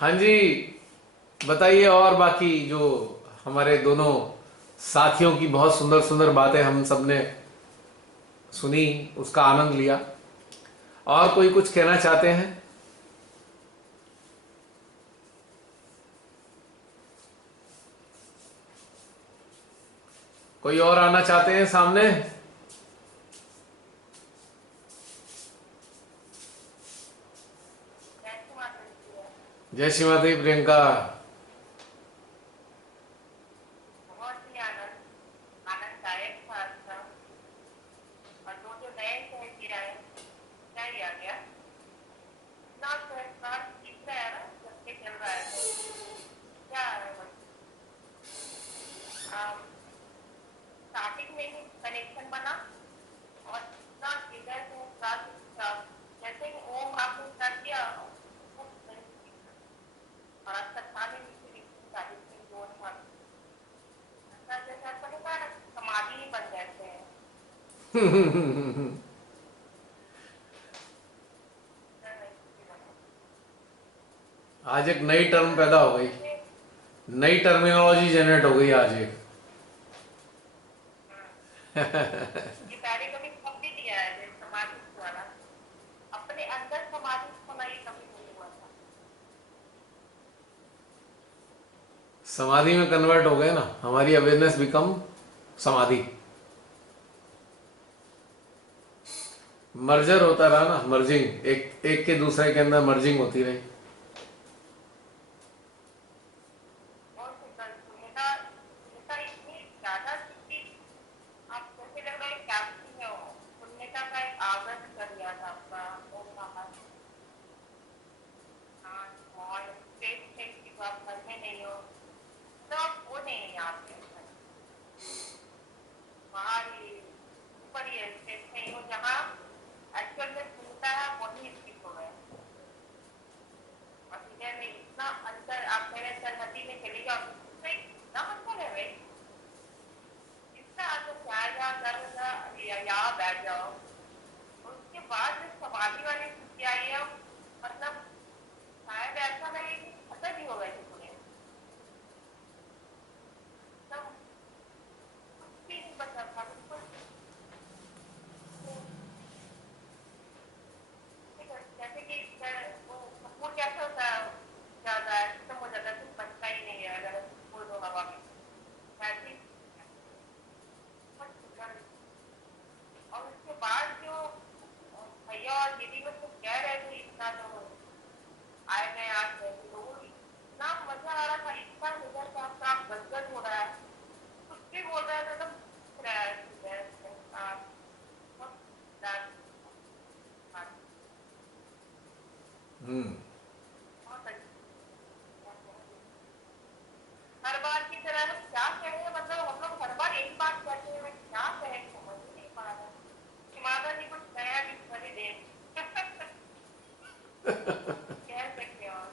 हाँ जी। बताइए, और बाकी जो हमारे दोनों साथियों की बहुत सुंदर सुंदर बातें हम सबने सुनी, उसका आनंद लिया। और कोई कुछ कहना चाहते हैं? कोई और आना चाहते हैं सामने? जैसी माता जी है। जय श्री माता दी, प्रियंका। बहुत ही आनंददायक था आज का। और दो जो नए शहर की आए, क्या ही आ गया। इतना सहकार दिख रहा है ना, सबके चल रहा है तो क्या है बस। स्टार्टिंग में ही कनेक्शन बना और इतना इधर से जैसे ही ओम आपने कर दिया वो और आज तक था नहीं किसी शादी में जोड़ था। ऐसा जैसे आपको नहीं कहा ना, समाधि ही बन जाते हैं। आज एक नई टर्म पैदा हो गई। जैसे नई टर्मिनोलॉजी जनरेट हो गई आज एक। ये पहले कभी कब भी दिया है जैसे समाधि वाला, अपने अंदर समाधि होना ये कभी नहीं हुआ था। समाधि में कन्वर्ट हो गए ना, हमारी अवेयरनेस बिकम समाधि। मर्जर होता रहा ना, मर्जिंग, एक एक के दूसरे के अंदर मर्जिंग होती रही। और सुंदर सुनीता, सुनीता इतनी ज्यादा थी कि आप जैसे लग रहा है कैप्टन में हो। सुनीता का एक आवाज कर दिया था आपका ओम बाबा। हाँ, और स्टेज थे कि आप घर में नहीं हो तो आप वो नहीं है यहाँ पे। बाहर ही ऊपर ही स्टेज नहीं हो जहाँ एक्चुअल में सुनता है वही स्किप हो गया। और सीधे में इतना अंतर आप मेरे सरहदी में चले जाओ, उसमें इतना अंतर है भाई। इसका आपको क्या या कर या यहाँ बैठ जाओ। और उसके बाद जो समाधि वाली स्थिति आई है, मतलब शायद ऐसा नहीं कि खत्म ही हो गए थे पूरे। तब कुछ भी नहीं बचा था बिल्कुल। जैसे कि वो कपूर कैसा होता है, ज्यादा है खत्म हो जाता है, कुछ बचता ही नहीं है अगर छोड़ दो हवा में। वैसे ही बहुत सुंदर। और उसके बाद जो भैया और दीदी लोग तो कह रहे थे इतना जो आए गए आज गए थे लोग, इतना मजा आ रहा था, इतना हृदय का आपका गदगद हो रहा है। कुछ भी बोल रहा है तो एकदम दिख रहा है हृदय से। बहुत हम्म। बहुत अच्छी। हर बार की तरह हम क्या कहें, मतलब हम लोग हर बार एक बात कहते हैं, मैं क्या कहें समझ ही नहीं पा रहा। कि माता जी कुछ नया भी बने दे। कह सकते हो आप।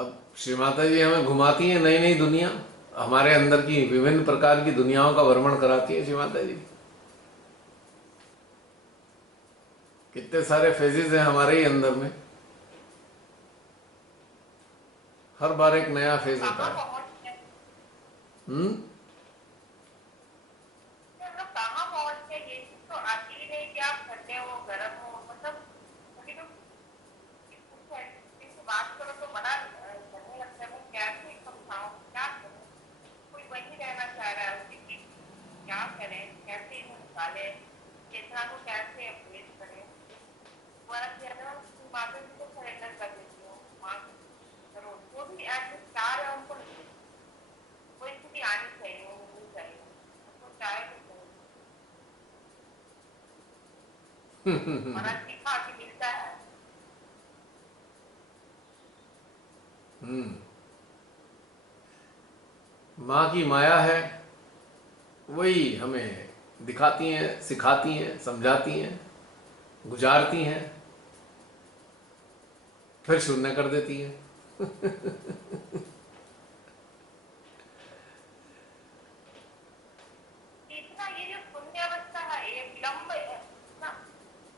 अब श्री माता जी हमें घुमाती हैं नई नई दुनिया, हमारे अंदर की विभिन्न प्रकार की दुनियाओं का वर्णन कराती है श्री माता जी। कितने सारे फेजेस हैं हमारे ही अंदर में, हर बार एक नया फेज होता कहाँ है। पहुंच गए। हम्म। हम लोग कहाँ पहुंच गए, ये चीज तो आती ही नहीं कि आप ठंडे हो गर्म हो, मतलब कभी तो किसी से बात करो तो बड़ा करने लगता है। मैं कैसे समझाऊं, क्या करूं। कोई वही रहना चाह रहा है उसी की, क्या करें, कैसे इन्हें निकाले, चेतना को कैसे अपडेट करें। दोबारा किया था माता जी को सरेंडर कर देती हूँ, माँ करो जो भी एटलीस्ट चाह रहे हैं उनको वो स्थिति आनी चाहिए, वो मिलनी चाहिए उनको, चाहे तो सही। और आज दिखा के मिलता है। हम्म। माँ की माया है, वही हमें दिखाती हैं, सिखाती हैं, समझाती हैं, गुजारती हैं, फिर शून्य कर देती हैं। इतना ये जो शून्य अवस्था है ये विलंब है ना,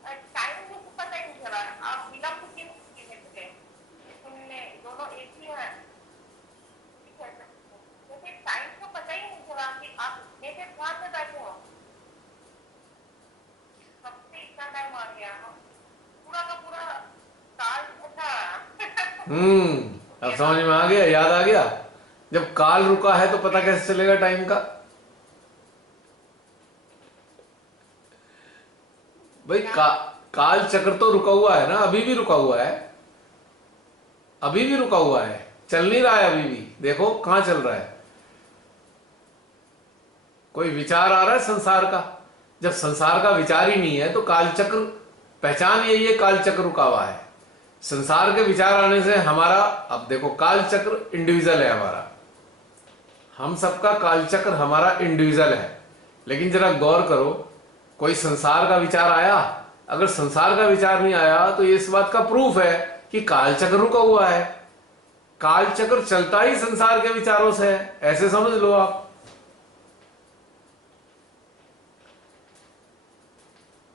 टाइम को तो पता ही नहीं चला। आप विलंब किस चीज में थे, अब समझ में आ गया, याद आ गया। जब काल रुका है तो पता कैसे चलेगा टाइम का? भाई काल चक्र तो रुका हुआ है ना, अभी भी रुका हुआ है, अभी भी रुका हुआ है, चल नहीं रहा है अभी भी। देखो कहां चल रहा है। कोई विचार आ रहा है संसार का? जब संसार का विचार ही नहीं है तो कालचक्र, पहचान यही है, कालचक्र रुका हुआ है। संसार के विचार आने से हमारा, अब देखो कालचक्र इंडिविजुअल है हमारा, हम सबका कालचक्र हमारा इंडिविजुअल है। लेकिन जरा गौर करो, कोई संसार का विचार आया? अगर संसार का विचार नहीं आया तो ये इस बात का प्रूफ है कि कालचक्र रुका हुआ है। कालचक्र चलता ही संसार के विचारों से है, ऐसे समझ लो आप।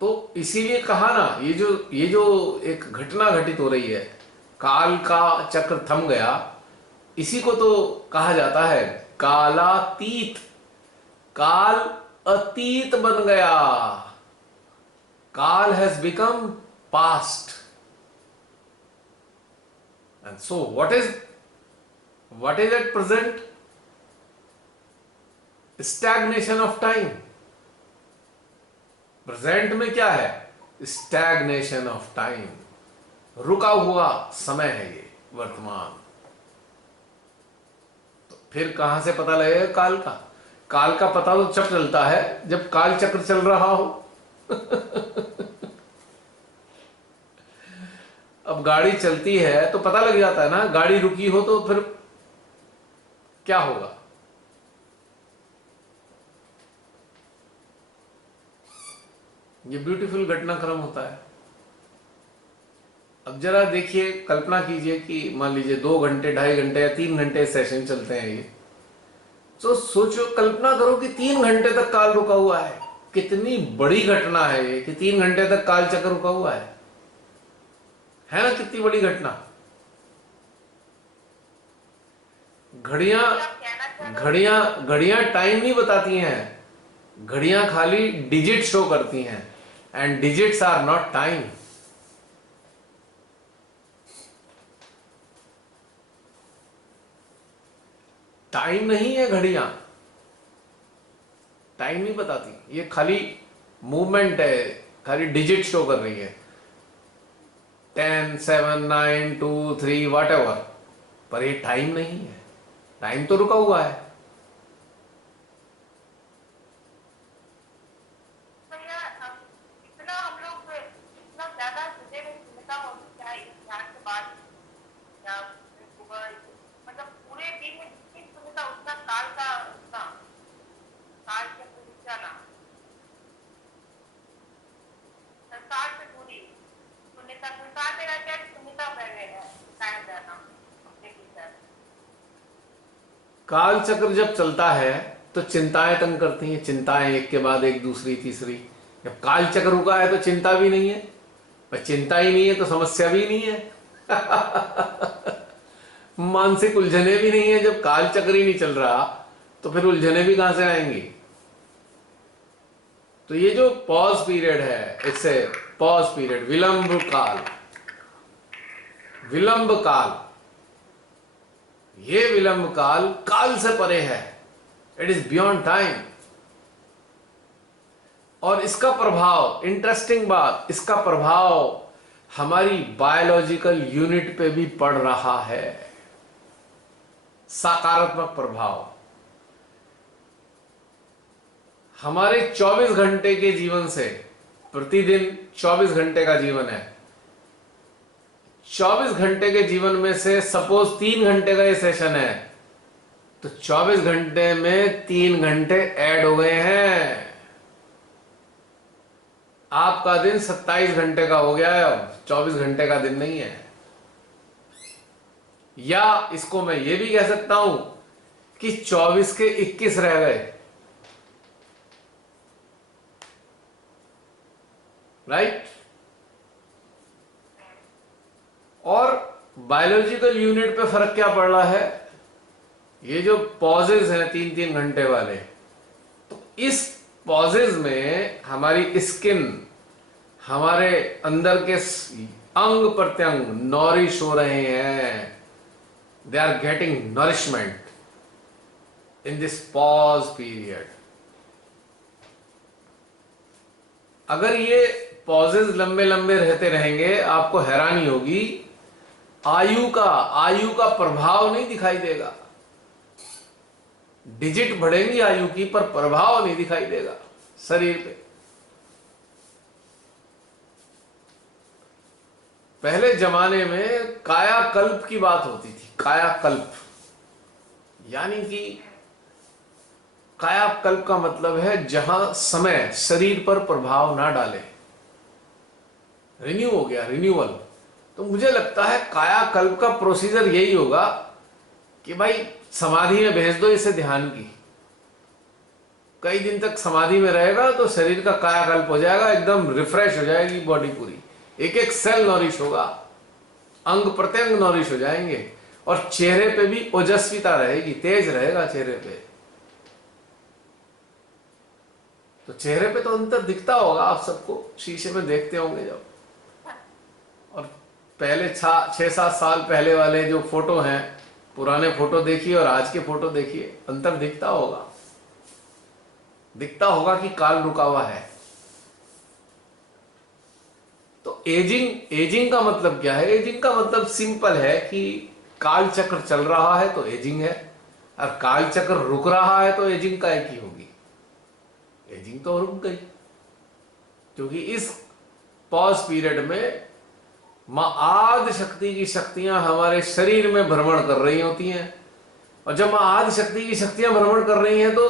तो इसीलिए कहा ना, ये जो एक घटना घटित हो रही है, काल का चक्र थम गया, इसी को तो कहा जाता है कालातीत। काल अतीत बन गया, काल has become past. And so what is at present? Stagnation of time. Present में क्या है? स्टैग्नेशन ऑफ टाइम, रुका हुआ समय है ये वर्तमान। तो फिर कहां से पता लगेगा काल का? काल का पता तो जब चलता है जब काल चक्र चल रहा हो। अब गाड़ी चलती है तो पता लग जाता है ना, गाड़ी रुकी हो तो फिर क्या होगा। ये ब्यूटीफुल घटनाक्रम होता है। अब जरा देखिए, कल्पना कीजिए कि मान लीजिए 2 घंटे, 2.5 घंटे या 3 घंटे सेशन चलते हैं ये। तो सोचो, कल्पना करो कि 3 घंटे तक काल रुका हुआ है। कितनी बड़ी घटना है ये कि 3 घंटे तक काल चक्र रुका हुआ है ना? कितनी बड़ी घटना। घड़ियां टाइम नहीं बताती हैं, घड़ियां खाली डिजिट शो करती हैं, and digits are not time. Time नहीं है घड़ियां, टाइम नहीं बताती, ये खाली मूवमेंट है, खाली डिजिट शो कर रही है, 10, 7, 9, 2, 3 वॉट एवर। पर ये टाइम नहीं है, टाइम तो रुका हुआ है। भैया इतना हम लोग इतना ज्यादा हृदय में चिंता होती क्या इस ध्यान के बाद, या सुबह, मतलब पूरे दिन में जितनी सुनता उतना काल का, उतना काल के पूरी ना संसार से पूरी सुन्निता, संसार में रह के सुन्निता बह गए हैं कायम रहना अपने भीतर। काल चक्र जब चलता है तो चिंताएं तंग करती हैं, चिंताएं एक के बाद एक, दूसरी तीसरी। जब काल चक्र रुका है तो चिंता भी नहीं है, पर चिंता ही नहीं है तो समस्या भी नहीं है। मानसिक उलझने भी नहीं है। जब काल चक्र ही नहीं चल रहा तो फिर उलझने भी कहां से आएंगी? तो ये जो पॉज पीरियड है, इससे पॉज पीरियड, विलंब काल, विलंब काल, ये विलंब काल काल से परे है, इट इज बियॉन्ड टाइम। और इसका प्रभाव, इंटरेस्टिंग बात, इसका प्रभाव हमारी बायोलॉजिकल यूनिट पे भी पड़ रहा है, सकारात्मक प्रभाव। हमारे 24 घंटे के जीवन से, प्रतिदिन 24 घंटे का जीवन है, 24 घंटे के जीवन में से सपोज 3 घंटे का ये सेशन है, तो 24 घंटे में 3 घंटे ऐड हो गए हैं। आपका दिन 27 घंटे का हो गया है, अब 24 घंटे का दिन नहीं है। या इसको मैं ये भी कह सकता हूं कि 24 के 21 रह गए, राइट? और बायोलॉजिकल यूनिट पे फर्क क्या पड़ रहा है? ये जो पॉजेज हैं 3-3 घंटे वाले, तो इस पॉजेज में हमारी स्किन, हमारे अंदर के अंग प्रत्यंग नॉरिश हो रहे हैं, they are getting nourishment in this pause period. अगर ये पॉजेज लंबे लंबे रहते रहेंगे, आपको हैरानी होगी, आयु का प्रभाव नहीं दिखाई देगा। डिजिट बढ़ेंगी आयु की, पर प्रभाव नहीं दिखाई देगा शरीर पे। पहले जमाने में कायाकल्प की बात होती थी। कायाकल्प यानी कि कायाकल्प का मतलब है जहां समय शरीर पर प्रभाव ना डाले, रिन्यू हो गया, रिन्यूअल। तो मुझे लगता है कायाकल्प का प्रोसीजर यही होगा कि भाई समाधि में भेज दो इसे ध्यान की, कई दिन तक समाधि में रहेगा तो शरीर का कायाकल्प हो जाएगा, एकदम रिफ्रेश हो जाएगी बॉडी पूरी, एक एक सेल नॉरिश होगा, अंग प्रत्यंग नॉरिश हो जाएंगे, और चेहरे पे भी ओजस्विता रहेगी, तेज रहेगा चेहरे पे। तो चेहरे पे तो अंतर दिखता होगा आप सबको, शीशे में देखते होंगे जब। और पहले 6-7 साल पहले वाले जो फोटो हैं, पुराने फोटो देखिए और आज के फोटो देखिए, अंतर दिखता होगा। दिखता होगा कि काल रुका हुआ है। तो एजिंग का मतलब क्या है? एजिंग का मतलब सिंपल है कि काल चक्र चल रहा है तो एजिंग है, और काल चक्र रुक रहा है तो एजिंग काय की होगी? एजिंग तो रुक गई, क्योंकि इस पॉज पीरियड में मां आदि शक्ति की शक्तियां हमारे शरीर में भ्रमण कर रही होती हैं, और जब मां आदि शक्ति की शक्तियां भ्रमण कर रही हैं तो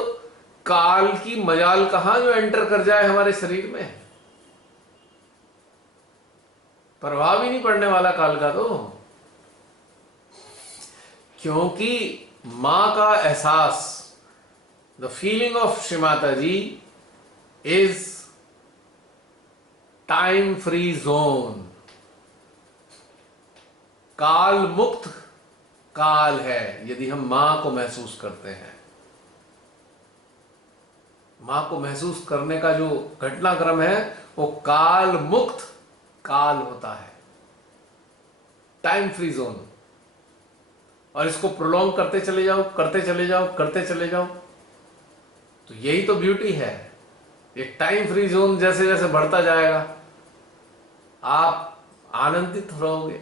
काल की मजाल कहां जो एंटर कर जाए हमारे शरीर में, प्रभाव ही नहीं पड़ने वाला काल का। तो क्योंकि मां का एहसास, the feeling of Shri Mata ji is time free zone, काल मुक्त काल है। यदि हम मां को महसूस करते हैं, मां को महसूस करने का जो घटनाक्रम है वो काल मुक्त काल होता है, टाइम फ्री जोन। और इसको प्रोलॉन्ग करते चले जाओ, करते चले जाओ, करते चले जाओ, तो यही तो ब्यूटी है। ये टाइम फ्री जोन जैसे जैसे बढ़ता जाएगा आप आनंदित रहोगे,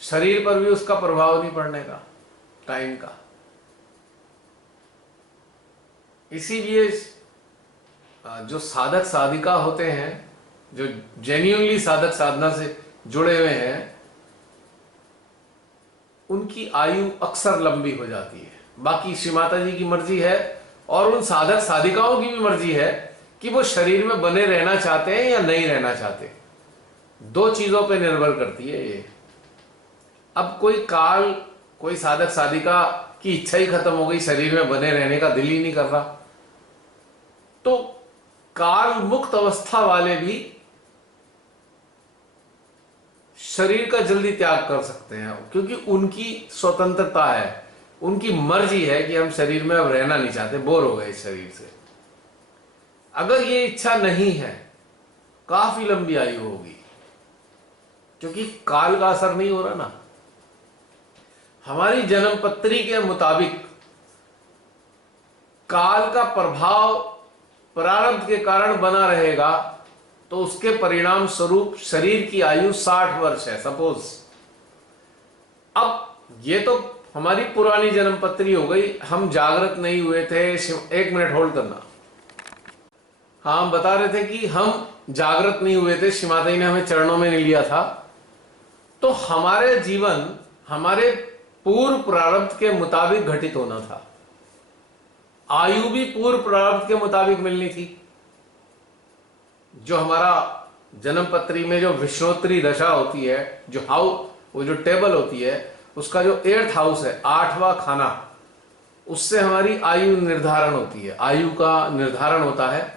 शरीर पर भी उसका प्रभाव नहीं पड़ने का, टाइम का। इसीलिए जो साधक साधिका होते हैं, जो जेन्युइनली साधक साधना से जुड़े हुए हैं, उनकी आयु अक्सर लंबी हो जाती है। बाकी श्री माता जी की मर्जी है और उन साधक साधिकाओं की भी मर्जी है कि वो शरीर में बने रहना चाहते हैं या नहीं रहना चाहते। दो चीजों पे निर्भर करती है ये। अब कोई साधक साधिका की इच्छा ही खत्म हो गई, शरीर में बने रहने का दिल ही नहीं कर रहा, तो काल मुक्त अवस्था वाले भी शरीर का जल्दी त्याग कर सकते हैं, क्योंकि उनकी स्वतंत्रता है, उनकी मर्जी है कि हम शरीर में अब रहना नहीं चाहते, बोर हो गए इस शरीर से। अगर ये इच्छा नहीं है, काफी लंबी आयु होगी, क्योंकि काल का असर नहीं हो रहा ना। हमारी जन्म पत्री के मुताबिक काल का प्रभाव प्रारब्ध के कारण बना रहेगा, तो उसके परिणाम स्वरूप शरीर की आयु 60 वर्ष है सपोज। अब ये तो हमारी पुरानी जन्म पत्री हो गई, हम जागृत नहीं हुए थे। एक मिनट होल्ड करना। हाँ, हम बता रहे थे कि हम जागृत नहीं हुए थे, श्री माता जी ने हमें चरणों में नहीं लिया था। तो हमारे जीवन हमारे पूर्व प्रारब्ध के मुताबिक घटित होना था, आयु भी पूर्व प्रारब्ध के मुताबिक मिलनी थी। जो हमारा जन्म पत्री में जो विश्नोत्तरी दशा होती है, वो जो टेबल होती है, उसका जो 8th हाउस है, 8वां खाना, उससे हमारी आयु निर्धारण होती है। आयु का निर्धारण होता है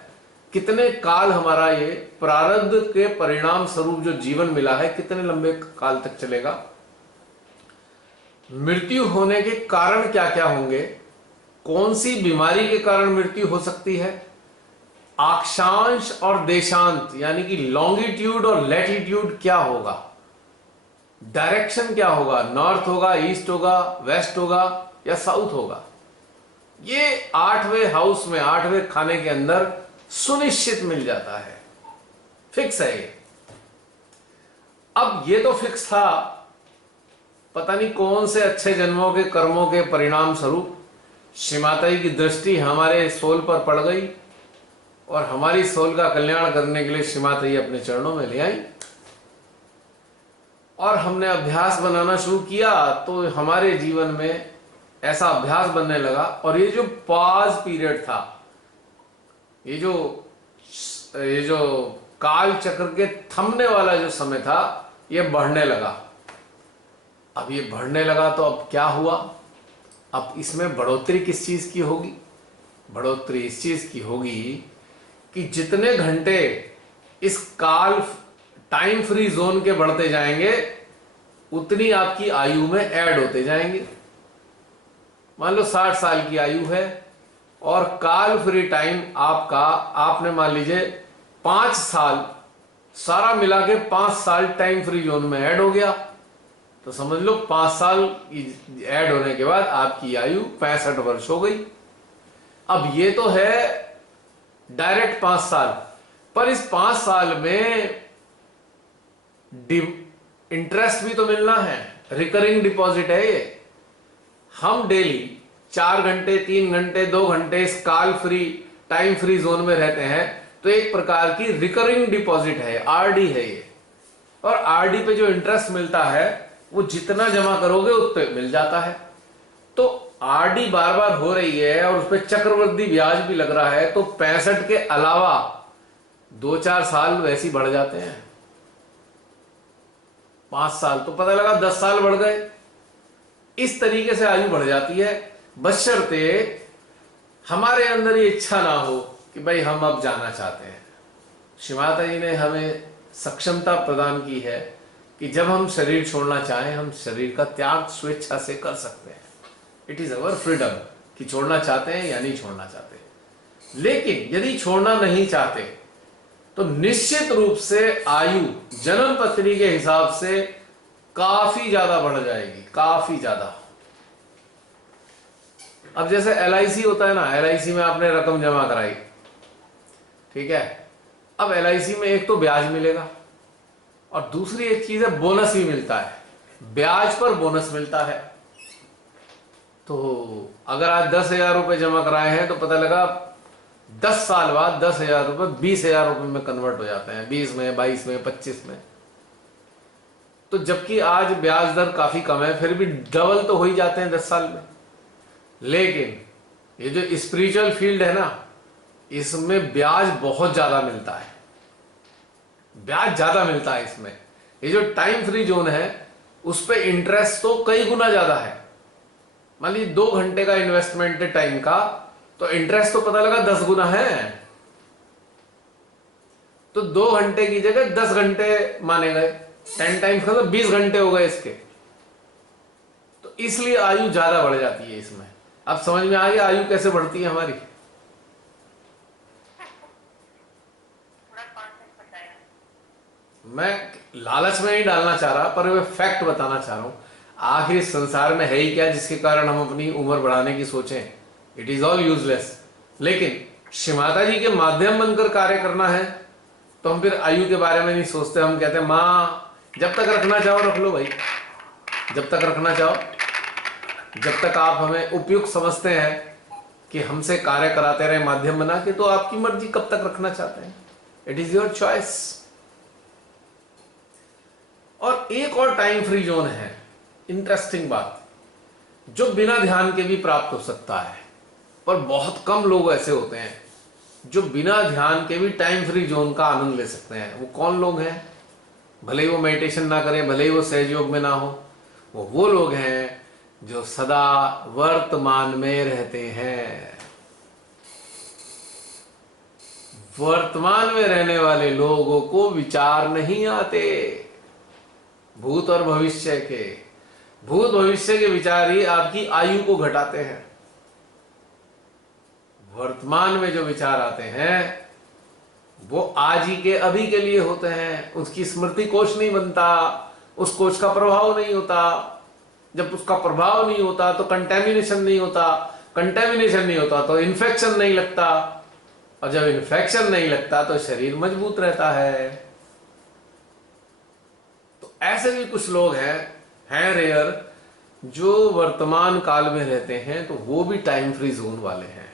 कितने काल हमारा ये प्रारब्ध के परिणाम स्वरूप जो जीवन मिला है कितने लंबे काल तक चलेगा, मृत्यु होने के कारण क्या क्या होंगे, कौन सी बीमारी के कारण मृत्यु हो सकती है, अक्षांश और देशांत यानी कि लॉन्गिट्यूड और लैटिट्यूड क्या होगा, डायरेक्शन क्या होगा, नॉर्थ होगा, ईस्ट होगा, वेस्ट होगा या साउथ होगा, ये 8वें हाउस में 8वें खाने के अंदर सुनिश्चित मिल जाता है, फिक्स है ये। अब ये तो फिक्स था, पता नहीं कौन से अच्छे जन्मों के कर्मों के परिणाम स्वरूप श्री माता जी की दृष्टि हमारे सोल पर पड़ गई और हमारी सोल का कल्याण करने के लिए श्री माता जी अपने चरणों में ले आई और हमने अभ्यास बनाना शुरू किया। तो हमारे जीवन में ऐसा अभ्यास बनने लगा और ये जो पॉज पीरियड था, ये जो काल चक्र के थमने वाला जो समय था, ये बढ़ने लगा। अब ये बढ़ने लगा तो अब क्या हुआ, अब इसमें बढ़ोतरी किस चीज की होगी, बढ़ोतरी इस चीज की होगी कि जितने घंटे इस काल टाइम फ्री जोन के बढ़ते जाएंगे उतनी आपकी आयु में ऐड होते जाएंगे। मान लो 60 साल की आयु है और काल फ्री टाइम आपका, आपने मान लीजिए 5 साल, सारा मिला के 5 साल टाइम फ्री जोन में ऐड हो गया, तो समझ लो 5 साल ऐड होने के बाद आपकी आयु 65 वर्ष हो गई। अब ये तो है डायरेक्ट 5 साल, पर इस 5 साल में इंटरेस्ट भी तो मिलना है, रिकरिंग डिपॉजिट है ये। हम डेली 4 घंटे, 3 घंटे, 2 घंटे इस काल फ्री टाइम फ्री जोन में रहते हैं, तो एक प्रकार की रिकरिंग डिपॉजिट है, आरडी है ये। और आरडी पे जो इंटरेस्ट मिलता है वो जितना जमा करोगे उस पे मिल जाता है। तो आरडी बार बार हो रही है और उस पर चक्रवृद्धि ब्याज भी लग रहा है, तो 65 के अलावा 2-4 साल वैसे ही बढ़ जाते हैं। 5 साल तो पता लगा 10 साल बढ़ गए। इस तरीके से आयु बढ़ जाती है, बशर्ते हमारे अंदर ये इच्छा ना हो कि भाई हम अब जाना चाहते हैं। श्री माता जी ने हमें सक्षमता प्रदान की है कि जब हम शरीर छोड़ना चाहें, हम शरीर का त्याग स्वेच्छा से कर सकते हैं। इट इज अवर फ्रीडम कि छोड़ना चाहते हैं या नहीं छोड़ना चाहते। लेकिन यदि छोड़ना नहीं चाहते तो निश्चित रूप से आयु जन्म पत्री के हिसाब से काफी ज्यादा बढ़ जाएगी, काफी ज्यादा। अब जैसे LIC होता है ना, LIC में आपने रकम जमा कराई, ठीक है, अब LIC में एक तो ब्याज मिलेगा और दूसरी एक चीज है बोनस भी मिलता है, ब्याज पर बोनस मिलता है। तो अगर आज 10,000 रुपए जमा कराए हैं तो पता लगा 10 साल बाद 10,000 रुपए 20,000 रुपए में कन्वर्ट हो जाते हैं, 20 में, 22 में, 25 में। तो जबकि आज ब्याज दर काफी कम है, फिर भी डबल तो हो ही जाते हैं 10 साल में। लेकिन ये जो स्पिरिचुअल फील्ड है ना, इसमें ब्याज बहुत ज्यादा मिलता है, ब्याज ज्यादा मिलता है इसमें। ये जो टाइम फ्री जोन है उस पे इंटरेस्ट तो कई गुना ज्यादा है। मान लीजिए 2 घंटे का इन्वेस्टमेंट है टाइम का, तो इंटरेस्ट तो पता लगा 10 गुना है। तो 2 घंटे की जगह 10 घंटे माने गए, 10 टाइम्स का तो 20 घंटे हो गए इसके। तो इसलिए आयु ज्यादा बढ़ जाती है इसमें। अब समझ में आ गया आयु कैसे बढ़ती है हमारी। थोड़ा कॉन्सेप्ट बताया। मैं लालच में नहीं डालना चाह रहा, पर मैं फैक्ट बताना चाह रहा हूं। आखिर इस संसार में है ही क्या जिसके कारण हम अपनी उम्र बढ़ाने की सोचें। It is all useless. लेकिन श्री माता जी के माध्यम बनकर कार्य करना है तो हम फिर आयु के बारे में नहीं सोचते। हम कहते हैं माँ जब तक रखना चाहो रख लो भाई, जब तक रखना चाहो, जब तक आप हमें उपयुक्त समझते हैं कि हमसे कार्य कराते रहे माध्यम बना के, तो आपकी मर्जी कब तक रखना चाहते हैं। It is your choice. और एक और टाइम फ्री जोन है, इंटरेस्टिंग बात, जो बिना ध्यान के भी प्राप्त हो सकता है, पर बहुत कम लोग ऐसे होते हैं जो बिना ध्यान के भी टाइम फ्री जोन का आनंद ले सकते हैं। वो कौन लोग हैं? भले ही वो मेडिटेशन ना करें, भले ही वो सहज योग में ना हो, वो लोग हैं जो सदा वर्तमान में रहते हैं। वर्तमान में रहने वाले लोगों को विचार नहीं आते भूत और भविष्य के। भूत भविष्य के विचार ही आपकी आयु को घटाते हैं। वर्तमान में जो विचार आते हैं वो आज ही के अभी के लिए होते हैं। उसकी स्मृति कोश नहीं बनता, उस कोष का प्रभाव नहीं होता। जब उसका प्रभाव नहीं होता तो कंटेमिनेशन नहीं होता, कंटेमिनेशन नहीं होता तो इन्फेक्शन नहीं लगता, और जब इन्फेक्शन नहीं लगता तो शरीर मजबूत रहता है। तो ऐसे भी कुछ लोग हैं रेयर, जो वर्तमान काल में रहते हैं, तो वो भी टाइम फ्री जोन वाले हैं।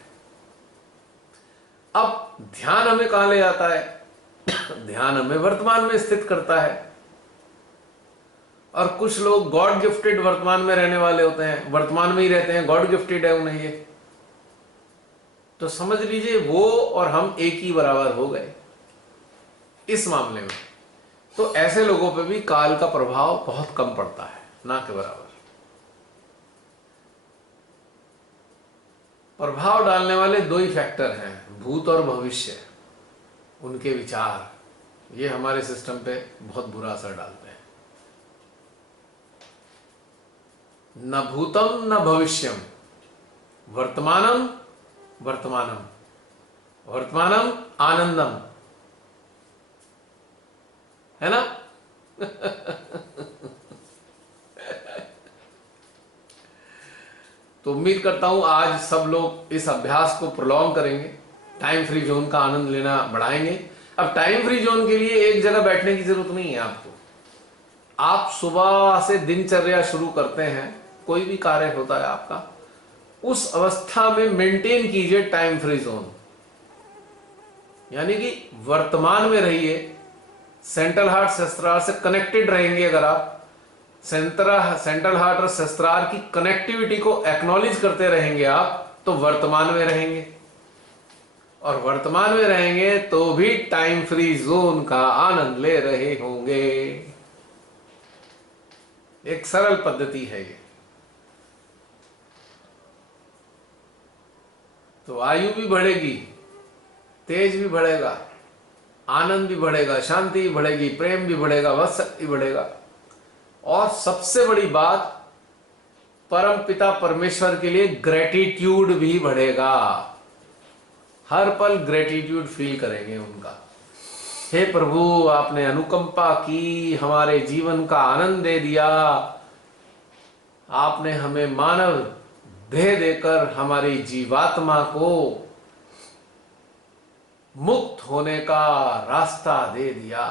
अब ध्यान हमें कहां ले जाता है? ध्यान हमें वर्तमान में स्थित करता है। और कुछ लोग गॉड गिफ्टेड वर्तमान में रहने वाले होते हैं, वर्तमान में ही रहते हैं, गॉड गिफ्टेड है उन्हें ये। तो समझ लीजिए वो और हम एक ही बराबर हो गए इस मामले में। तो ऐसे लोगों पे भी काल का प्रभाव बहुत कम पड़ता है, ना के बराबर। प्रभाव डालने वाले दो ही फैक्टर हैं, भूत और भविष्य। उनके विचार, ये हमारे सिस्टम पे बहुत बुरा असर डालते हैं। न भूतम न भविष्यम, वर्तमानम वर्तमानम, वर्तमानम आनंदम, है ना? तो उम्मीद करता हूं आज सब लोग इस अभ्यास को प्रोलॉन्ग करेंगे, टाइम फ्री जोन का आनंद लेना बढ़ाएंगे। अब टाइम फ्री जोन के लिए एक जगह बैठने की जरूरत नहीं है आपको। आप सुबह से दिनचर्या शुरू करते हैं, कोई भी कार्य होता है आपका, उस अवस्था में मेंटेन कीजिए टाइम फ्री जोन, यानी कि वर्तमान में रहिए। सेंट्रल हार्ट सहस्त्रार से कनेक्टेड रहेंगे। अगर आप सेंट्रल हार्ट और सहस्त्रार की कनेक्टिविटी को एक्नॉलेज करते रहेंगे आप, तो वर्तमान में रहेंगे। और वर्तमान में रहेंगे तो भी टाइम फ्री जोन का आनंद ले रहे होंगे। एक सरल पद्धति है ये। तो आयु भी बढ़ेगी, तेज भी बढ़ेगा, आनंद भी बढ़ेगा, शांति भी बढ़ेगी, प्रेम भी बढ़ेगा, वत्सल्य भी बढ़ेगा। और सबसे बड़ी बात, परम पिता परमेश्वर के लिए ग्रेटिट्यूड भी बढ़ेगा। हर पल ग्रेटिट्यूड फील करेंगे उनका। हे प्रभु, आपने अनुकंपा की, हमारे जीवन का आनंद दे दिया, आपने हमें मानव देह देकर हमारी जीवात्मा को मुक्त होने का रास्ता दे दिया।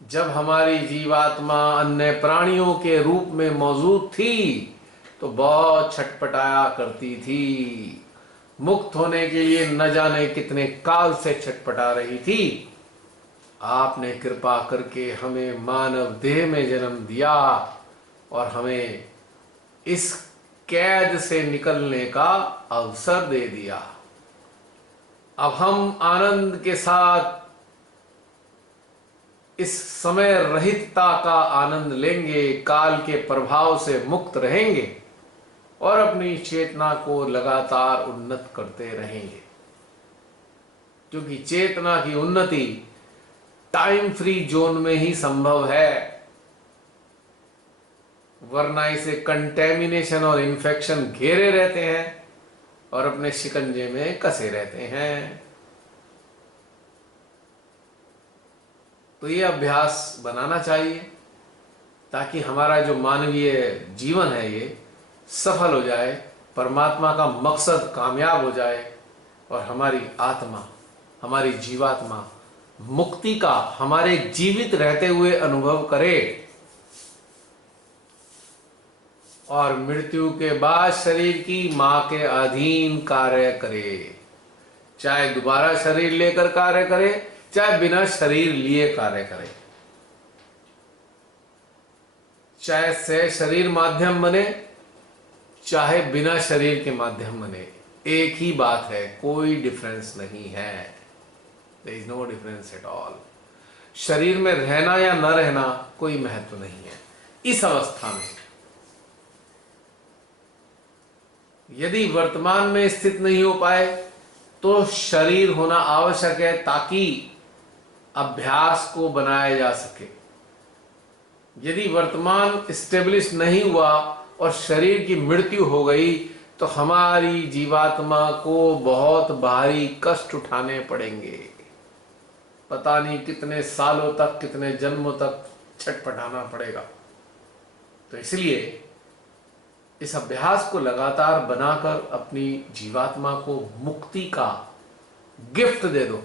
जब हमारी जीवात्मा अन्य प्राणियों के रूप में मौजूद थी तो बहुत छटपटाया करती थी, मुक्त होने के लिए न जाने कितने काल से छटपटा रही थी। आपने कृपा करके हमें मानव देह में जन्म दिया और हमें इस कैद से निकलने का अवसर दे दिया। अब हम आनंद के साथ इस समय रहितता का आनंद लेंगे, काल के प्रभाव से मुक्त रहेंगे और अपनी चेतना को लगातार उन्नत करते रहेंगे, क्योंकि चेतना की उन्नति टाइम फ्री जोन में ही संभव है, वरना इसे कंटेमिनेशन और इन्फेक्शन घेरे रहते हैं और अपने शिकंजे में कसे रहते हैं। तो ये अभ्यास बनाना चाहिए ताकि हमारा जो मानवीय जीवन है ये सफल हो जाए, परमात्मा का मकसद कामयाब हो जाए और हमारी आत्मा, हमारी जीवात्मा मुक्ति का हमारे जीवित रहते हुए अनुभव करे और मृत्यु के बाद शरीर की मां के अधीन कार्य करे। चाहे दोबारा शरीर लेकर कार्य करे, चाहे बिना शरीर लिए कार्य करे, चाहे से शरीर माध्यम बने, चाहे बिना शरीर के माध्यम बने, एक ही बात है, कोई डिफरेंस नहीं है। There is no difference at all। शरीर में रहना या न रहना कोई महत्व नहीं है। इस अवस्था में यदि वर्तमान में स्थित नहीं हो पाए तो शरीर होना आवश्यक है ताकि अभ्यास को बनाया जा सके। यदि वर्तमान स्टेब्लिश नहीं हुआ और शरीर की मृत्यु हो गई तो हमारी जीवात्मा को बहुत भारी कष्ट उठाने पड़ेंगे। पता नहीं कितने सालों तक, कितने जन्मों तक छटपटाना पड़ेगा। तो इसलिए इस अभ्यास को लगातार बनाकर अपनी जीवात्मा को मुक्ति का गिफ्ट दे दो।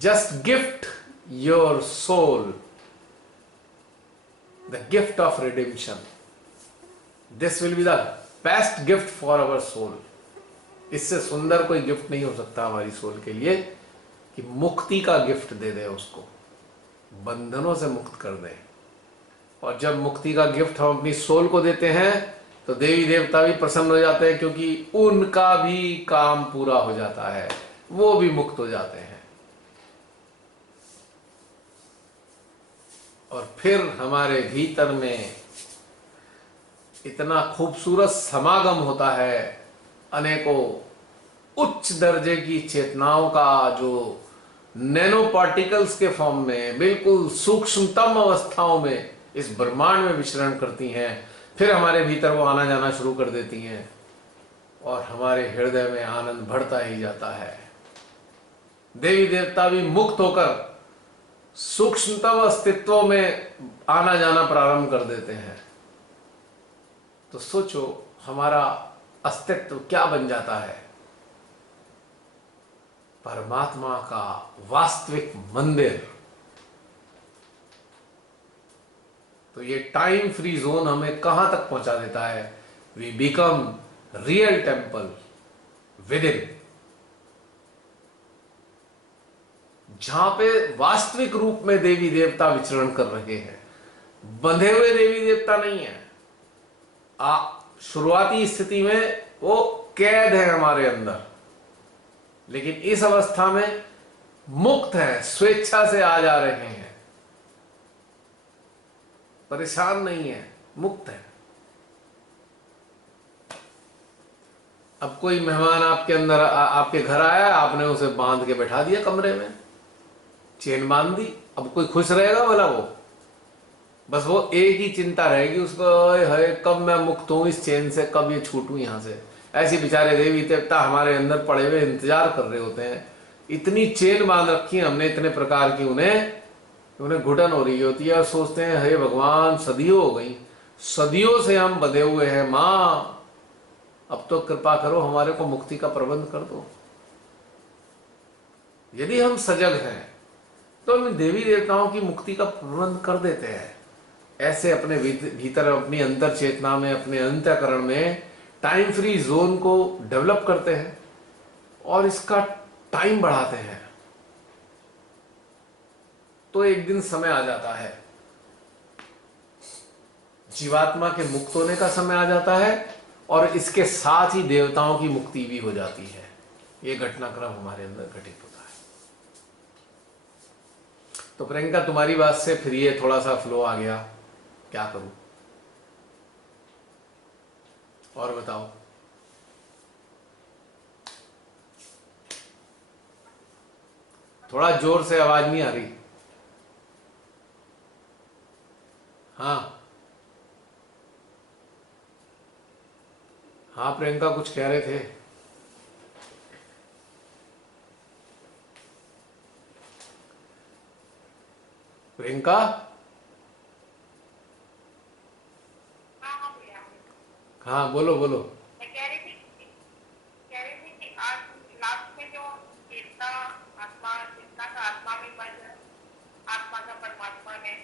Just gift your soul the gift of redemption. This will be the best gift for our soul. इससे सुंदर कोई गिफ्ट नहीं हो सकता हमारी सोल के लिए कि मुक्ति का गिफ्ट दे दे, उसको बंधनों से मुक्त कर दे। और जब मुक्ति का गिफ्ट हम अपनी सोल को देते हैं तो देवी देवता भी प्रसन्न हो जाते हैं, क्योंकि उनका भी काम पूरा हो जाता है, वो भी मुक्त हो जाते हैं। और फिर हमारे भीतर में इतना खूबसूरत समागम होता है अनेकों उच्च दर्जे की चेतनाओं का, जो नैनो पार्टिकल्स के फॉर्म में बिल्कुल सूक्ष्मतम अवस्थाओं में इस ब्रह्मांड में विचरण करती हैं। फिर हमारे भीतर वो आना जाना शुरू कर देती हैं और हमारे हृदय में आनंद बढ़ता ही जाता है। देवी देवता भी मुक्त होकर सूक्ष्मतम अस्तित्वों में आना जाना प्रारंभ कर देते हैं। तो सोचो हमारा अस्तित्व क्या बन जाता है, परमात्मा का वास्तविक मंदिर। तो ये टाइम फ्री जोन हमें कहां तक पहुंचा देता है? We become real temple within, जहां पे वास्तविक रूप में देवी देवता विचरण कर रहे हैं। बंधे हुए देवी देवता नहीं है। शुरुआती स्थिति में वो कैद है हमारे अंदर, लेकिन इस अवस्था में मुक्त है, स्वेच्छा से आ जा रहे हैं, परेशान नहीं है, मुक्त है। अब कोई मेहमान आपके अंदर आपके घर आया, आपने उसे बांध के बैठा दिया कमरे में, चेन बांध दी। अब कोई खुश रहेगा भला? वो बस वो एक ही चिंता रहेगी उसको, है कब मैं मुक्त हूं इस चेन से, कब ये छूटूं यहां से। ऐसे बेचारे देवी देवता हमारे अंदर पड़े हुए इंतजार कर रहे होते हैं। इतनी चेन बांध रखी है हमने इतने प्रकार की, उन्हें घुटन हो रही होती है और सोचते हैं हे भगवान सदियों हो गई, सदियों से हम बंधे हुए हैं, मां अब तो कृपा करो हमारे को मुक्ति का प्रबंध कर दो। यदि हम सजग हैं तो हम देवी देवताओं की मुक्ति का प्रबंध कर देते हैं। ऐसे अपने भीतर, अपनी अंतर चेतना में, अपने अंतःकरण में टाइम फ्री जोन को डेवलप करते हैं और इसका टाइम बढ़ाते हैं। तो एक दिन समय आ जाता है, जीवात्मा के मुक्त होने का समय आ जाता है और इसके साथ ही देवताओं की मुक्ति भी हो जाती है। ये घटनाक्रम हमारे अंदर घटित होता है। तो प्रियंका तुम्हारी बात से फिर ये थोड़ा सा फ्लो आ गया, क्या करूं और बताओ? थोड़ा जोर से आवाज नहीं आ रही। हाँ हाँ प्रियंका कुछ कह रहे थे। प्रियंका हाँ बोलो बोलो। मैं कह रही थी कि आज लास्ट में जो चेतना आत्मा, चेतना का आत्मा में मर्ज, आत्मा का परमात्मा में,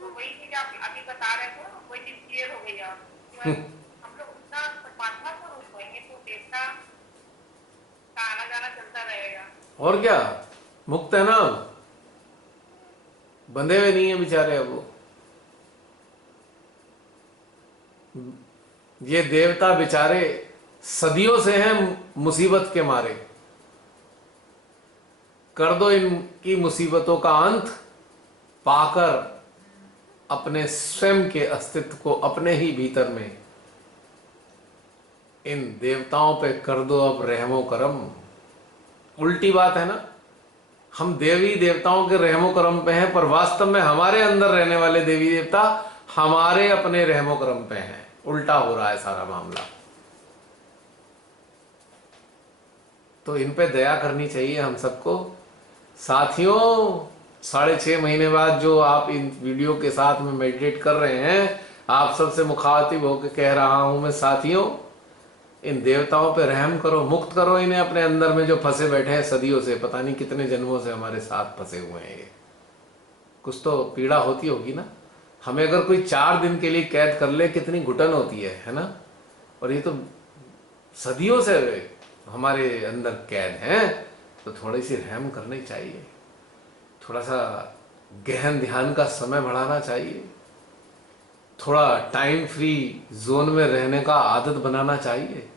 तो वही चीज आप अभी बता रहे थे, वही चीज क्लियर हो गई आप। हम लोग उतना परमात्मा को रूप होंगे तो देवता का आना जाना चलता रहेगा। और क्या, मुक्त है ना, बंधे हुए नहीं है बेचारे। अब वो ये देवता बेचारे सदियों से हैं मुसीबत के मारे। कर दो इनकी मुसीबतों का अंत, पाकर अपने स्वयं के अस्तित्व को अपने ही भीतर में इन देवताओं पे कर दो अब रहमो करम। उल्टी बात है ना, हम देवी देवताओं के रहमो करम पे हैं, पर वास्तव में हमारे अंदर रहने वाले देवी देवता हमारे अपने रहमो करम पे हैं। उल्टा हो रहा है सारा मामला। तो इन पे दया करनी चाहिए हम सबको। साथियों 6.5 महीने बाद जो आप इन वीडियो के साथ में मेडिटेट कर रहे हैं, आप सबसे मुखातिब होकर कह रहा हूं मैं, साथियों इन देवताओं पे रहम करो, मुक्त करो इन्हें अपने अंदर में जो फंसे बैठे हैं सदियों से, पता नहीं कितने जन्मों से हमारे साथ फंसे हुए हैं। ये कुछ तो पीड़ा होती होगी ना। हमें अगर कोई 4 दिन के लिए कैद कर ले कितनी घुटन होती है ना। और ये तो सदियों से हमारे अंदर कैद हैं, तो थोड़ी सी रहम करनी चाहिए, थोड़ा सा गहन ध्यान का समय बढ़ाना चाहिए, थोड़ा टाइम फ्री जोन में रहने का आदत बनाना चाहिए,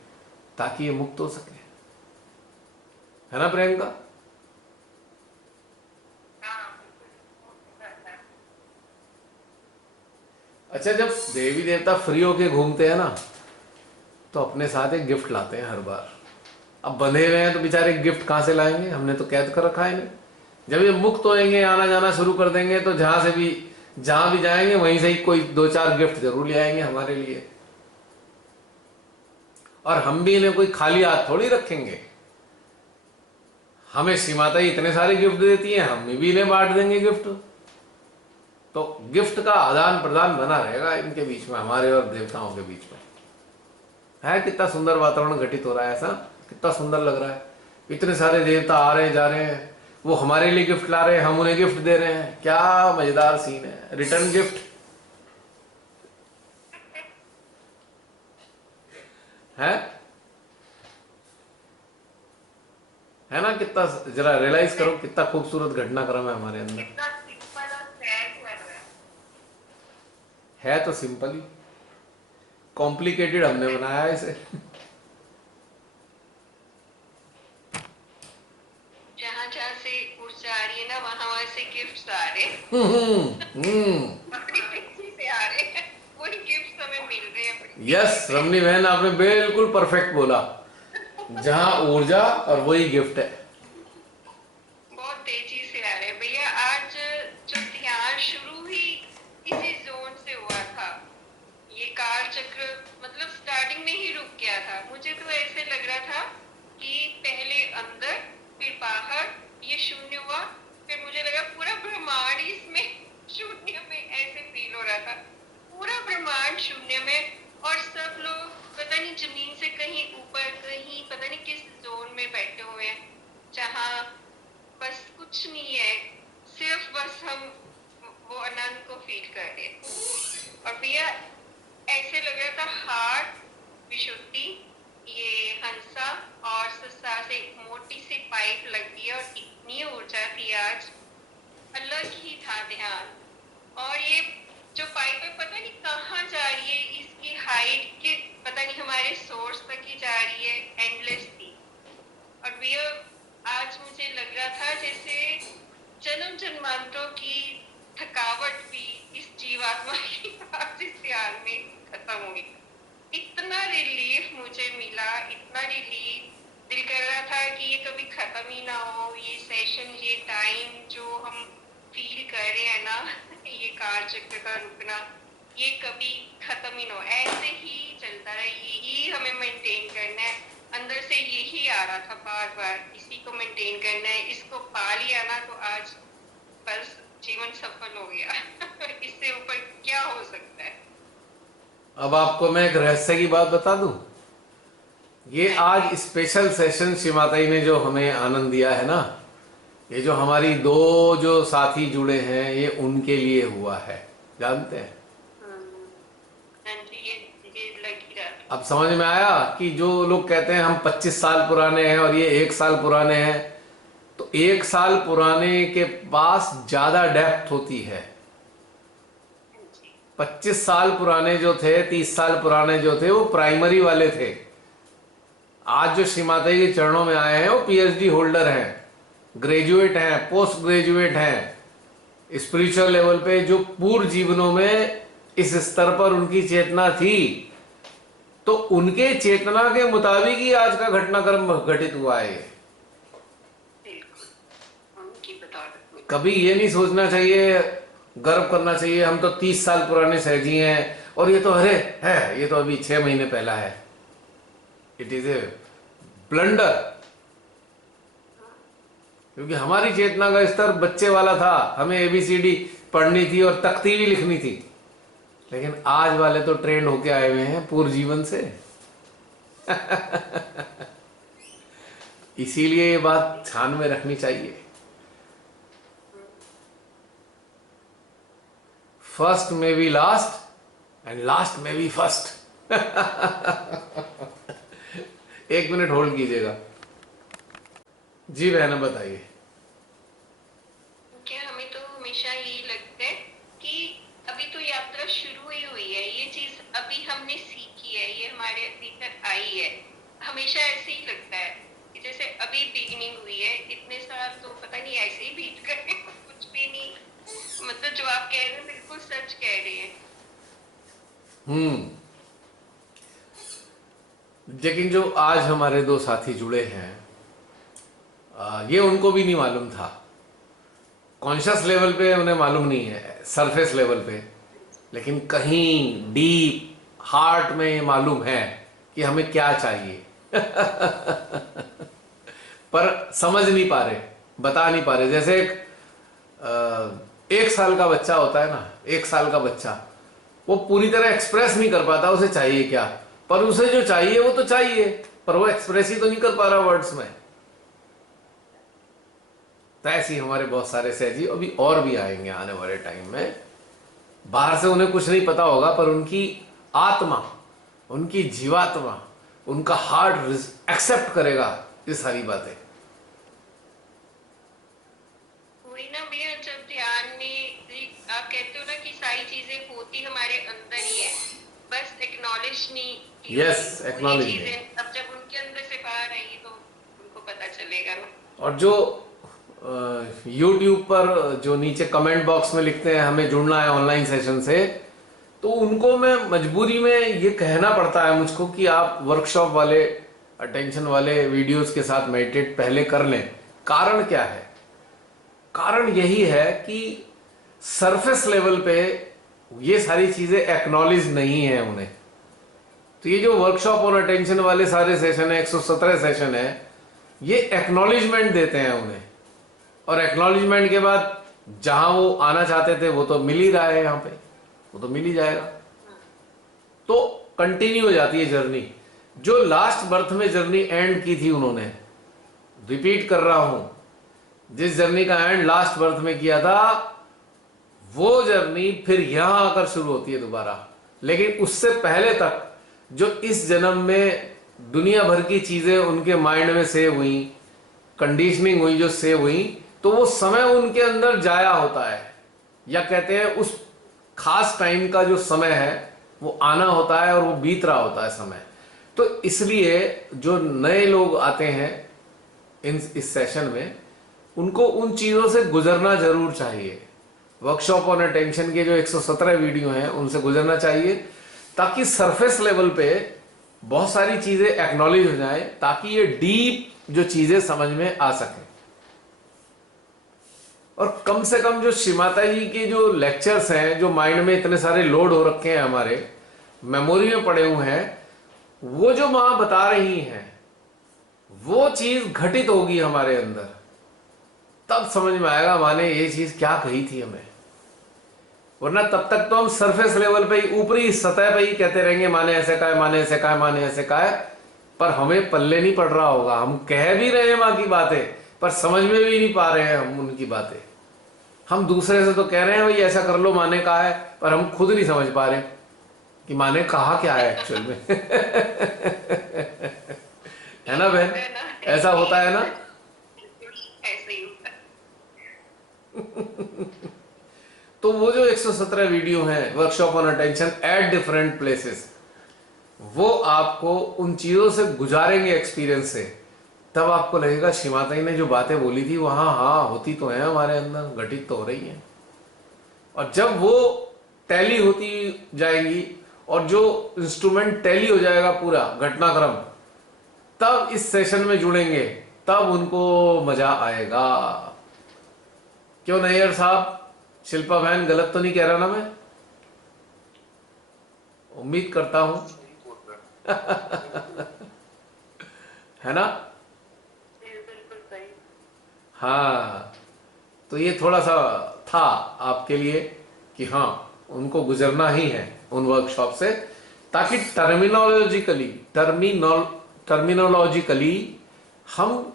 ताकि ये मुक्त हो सके, है ना प्रियंका? हाँ बिल्कुल रहता है। अच्छा, जब देवी देवता फ्री होके घूमते हैं ना, तो अपने साथ एक गिफ्ट लाते हैं हर बार। अब बंधे हुए हैं तो बेचारे गिफ्ट कहाँ से लाएंगे, हमने तो कैद कर रखा है इन्हें। जब ये मुक्त होएंगे, आना जाना शुरू कर देंगे, तो जहां भी जाएंगे वहीं से ही कोई 2-4 गिफ्ट जरूर ले आएंगे हमारे लिए। और हम भी इन्हें कोई खाली हाथ थोड़ी रखेंगे। हमें श्री माता जी इतने सारे गिफ्ट देती हैं, हम भी इन्हें बांट देंगे गिफ्ट। तो गिफ्ट का आदान प्रदान बना रहेगा इनके बीच में, हमारे और देवताओं के बीच में। है कितना सुंदर वातावरण घटित हो रहा है, ऐसा कितना सुंदर लग रहा है। इतने सारे देवता आ रहे जा रहे हैं, वो हमारे लिए गिफ्ट ला रहे हैं, हम उन्हें गिफ्ट दे रहे हैं। क्या मजेदार सीन है, रिटर्न गिफ्ट है। है ना? कितना, जरा रियलाइज करो कितना खूबसूरत घटनाक्रम है हमारे अंदर। कितना सिंपल और सैड लग रहा है तो सिंपल ही, कॉम्प्लिकेटेड हमने बनाया है इसे। जहाँ जहाँ से ऊर्जा आ रही है ना, वहां वहां से गिफ्ट्स आ रहे हैं। बड़ी तेजी से आ रहे हैं, वही गिफ्ट्स हमें मिल रहे हैं बड़ी यस तेजी से। रमनी बहन, आपने बिल्कुल परफेक्ट बोला। जहां ऊर्जा और वही गिफ्ट है। बहुत तेजी से आ रहे हैं भैया। आज जो ध्यान शुरू ही इसी जोन से हुआ था, ये काल चक्र मतलब स्टार्टिंग में ही रुक गया था। मुझे तो ऐसे लग रहा था कि पहले अंदर फिर बाहर ये शून्य हुआ, फिर मुझे लगा पूरा ब्रह्मांड इसमें शून्य में, ऐसे फील हो रहा था पूरा ब्रह्मांड शून्य में। और सब लोग पता नहीं जमीन से कहीं ऊपर, कहीं पता नहीं किस जोन में बैठे हुए हैं, जहाँ बस कुछ नहीं है, सिर्फ बस हम वो आनंद को फील कर रहे हैं। और भैया ऐसे लग रहा था हार्ट विशुद्धि, ये हंसा और सस्ता से एक मोटी सी पाइप लगती है, और इतनी ऊर्जा थी आज, अलग ही था ध्यान। और ये जो पाइप है पता नहीं कहाँ जा रही है, इसकी हाइट के पता नहीं हमारे सोर्स तक ही जा रही है, एंडलेस थी। और भैया आज मुझे लग रहा था जैसे जन्म जन्मांतरों की थकावट भी इस जीवात्मा की आज इस ध्यान में खत्म हुई। इतना रिलीफ मुझे मिला, इतना रिलीफ। दिल कर रहा था कि ये कभी खत्म ही ना हो, ये सेशन, ये टाइम जो हम फील कर रहे हैं ना, ये काल चक्र का रुकना, ये कभी खत्म ही ना हो, ऐसे ही चलता रहे, यही हमें मेंटेन करना है। अंदर से यही आ रहा था बार बार, इसी को मेंटेन करना है, इसको पा लिया ना तो आज बस जीवन सफल हो गया। इससे ऊपर क्या हो सकता है। अब आपको मैं एक रहस्य की बात बता दूं। ये आज स्पेशल सेशन श्री माता जी ने जो हमें आनंद दिया है ना, ये जो हमारी 2 जो साथी जुड़े हैं, ये उनके लिए हुआ है, जानते हैं? हाँ जी, ये लग ही रहा था। अब समझ में आया कि जो लोग कहते हैं हम 25 साल पुराने हैं और ये 1 साल पुराने हैं, तो 1 साल पुराने के पास ज्यादा डेप्थ होती है। 25 साल पुराने जो थे, 30 साल पुराने जो थे, वो प्राइमरी वाले थे। आज जो श्री माता जी के चरणों में आए हैं वो पीएचडी होल्डर हैं, ग्रेजुएट हैं, पोस्ट ग्रेजुएट हैं, स्पिरिचुअल लेवल पे, जो पूर्व जीवनों में इस स्तर पर उनकी चेतना थी, तो उनके चेतना के मुताबिक ही आज का घटनाक्रम घटित हुआ है। बिल्कुल उनकी बदौलत में। कभी ये नहीं सोचना चाहिए, गर्व करना चाहिए हम तो 30 साल पुराने सहजी हैं और ये तो अरे है, ये तो अभी 6 महीने पहला है। It is A blunder. क्योंकि हमारी चेतना का स्तर बच्चे वाला था, हमें ABCD पढ़नी थी और तख्ती भी लिखनी थी। लेकिन आज वाले तो ट्रेंड होके आए हुए हैं पूर्व जीवन से। इसीलिए ये बात ध्यान में रखनी चाहिए, फर्स्ट में बी लास्ट एंड लास्ट में बी फर्स्ट। 1 मिनट होल्ड कीजिएगा। जी बहना बताइए। क्या हमें तो हमेशा यही लगता है कि अभी तो यात्रा शुरू ही हुई है, ये चीज अभी हमने सीखी है, ये हमारे भीतर आई है। हमेशा ऐसे ही लगता है कि जैसे अभी बिगिनिंग हुई है, इतने साल तो पता नहीं ऐसे ही बीत गए। कुछ भी नहीं, मतलब जो आप कह रहे हैं बिल्कुल सच कह रहे हैं। लेकिन जो आज हमारे 2 साथी जुड़े हैं, ये उनको भी नहीं मालूम था। कॉन्शियस लेवल पे उन्हें मालूम नहीं है, सरफेस लेवल पे, लेकिन कहीं डीप हार्ट में ये मालूम है कि हमें क्या चाहिए। पर समझ नहीं पा रहे, बता नहीं पा रहे। जैसे 1 साल का बच्चा होता है ना, 1 साल का बच्चा, वो पूरी तरह एक्सप्रेस नहीं कर पाता उसे चाहिए क्या, पर उसे जो चाहिए वो तो चाहिए, पर वो एक्सप्रेस ही तो नहीं कर पा रहा वर्ड्स में। तो ऐसे ही हमारे बहुत सारे सहजी अभी और भी आएंगे आने वाले टाइम में। बाहर से उन्हें कुछ नहीं पता होगा, पर उनकी आत्मा, उनकी जीवात्मा, उनका हार्ट एक्सेप्ट करेगा ये सारी बातें। वही ना भैया, जब ध्यान में आप कहते हो ना कि सारी चीजें होती हमारे अंदर ही है, बस एक्नॉलेज नहीं की Yes, हुई। acknowledge वही नहीं। चीजें अब जब उनके अंदर से बाहर आएंगी तो उनको पता चलेगा ना। और जो YouTube पर जो नीचे कमेंट बॉक्स में लिखते हैं हमें जुड़ना है ऑनलाइन सेशन से, तो उनको मैं मजबूरी में ये कहना पड़ता है मुझको कि आप वर्कशॉप वाले, अटेंशन वाले वीडियोस के साथ मेडिटेट पहले कर लें। कारण क्या है? कारण यही है कि सरफेस लेवल पे ये सारी चीजें एक्नॉलेज नहीं है उन्हें। तो ये जो वर्कशॉप और अटेंशन वाले सारे सेशन है, 117 सेशन है, ये एक्नॉलेजमेंट देते हैं उन्हें, और एक्नॉलेजमेंट के बाद जहां वो आना चाहते थे वो तो मिल ही रहा है, यहाँ पे वो तो मिल ही जाएगा। तो कंटिन्यू हो जाती है जर्नी। जो लास्ट बर्थ में जर्नी एंड की थी उन्होंने, रिपीट कर रहा हूं, जिस जर्नी का एंड लास्ट बर्थ में किया था, वो जर्नी फिर यहां आकर शुरू होती है दोबारा। लेकिन उससे पहले तक जो इस जन्म में दुनिया भर की चीजें उनके माइंड में सेव हुई, कंडीशनिंग हुई, जो सेव हुई, तो वो समय उनके अंदर जाया होता है, या कहते हैं उस खास टाइम का जो समय है वो आना होता है और वो बीत रहा होता है समय। तो इसलिए जो नए लोग आते हैं इस सेशन में, उनको उन चीजों से गुजरना जरूर चाहिए। वर्कशॉप ऑन अटेंशन के जो 117 वीडियो हैं उनसे गुजरना चाहिए, ताकि सरफेस लेवल पे बहुत सारी चीजें एक्नॉलेज हो जाए, ताकि ये डीप जो चीजें समझ में आ सके। और कम से कम जो श्रीमाता जी के जो लेक्चर्स हैं, जो माइंड में इतने सारे लोड हो रखे हैं, हमारे मेमोरी में पड़े हुए हैं, वो जो मां बता रही हैं वो चीज घटित होगी हमारे अंदर, तब समझ में आएगा मां ने ये चीज क्या कही थी हमें। वरना तब तक तो हम सरफेस लेवल पे ही, ऊपरी सतह पे ही कहते रहेंगे मां ने ऐसे कहा है, मां ने ऐसे कहा है, मां ने ऐसे कहा है, पर हमें पल्ले नहीं पड़ रहा होगा। हम कह भी रहे हैं मां की बातें, पर समझ में भी नहीं पा रहे हैं हम उनकी बातें। हम दूसरे से तो कह रहे हैं भाई ऐसा कर लो, मां ने कहा है, पर हम खुद नहीं समझ पा रहे कि मां ने कहा क्या है एक्चुअल में। है ना बहन, ऐसा होता है ना? ऐसे ही होता है। तो वो जो 117 वीडियो हैं workshop on attention at different places, वो आपको उन चीजों से गुजारेंगे एक्सपीरियंस से, तब आपको लगेगा श्रीमाता जी ने जो बातें बोली थी वहां हाँ होती तो है, हमारे अंदर घटित तो हो रही है। और जब वो टैली होती जाएंगी और जो इंस्ट्रूमेंट टैली हो जाएगा पूरा घटनाक्रम, तब इस सेशन में जुड़ेंगे, तब उनको मजा आएगा। क्यों नैयर साहब, शिल्पा बहन, गलत तो नहीं कह रहा ना मैं? उम्मीद करता हूं। है ना? बिल्कुल सही। हाँ, तो ये थोड़ा सा था आपके लिए कि हाँ उनको गुजरना ही है उन वर्कशॉप से, ताकि टर्मिनोलॉजिकली हम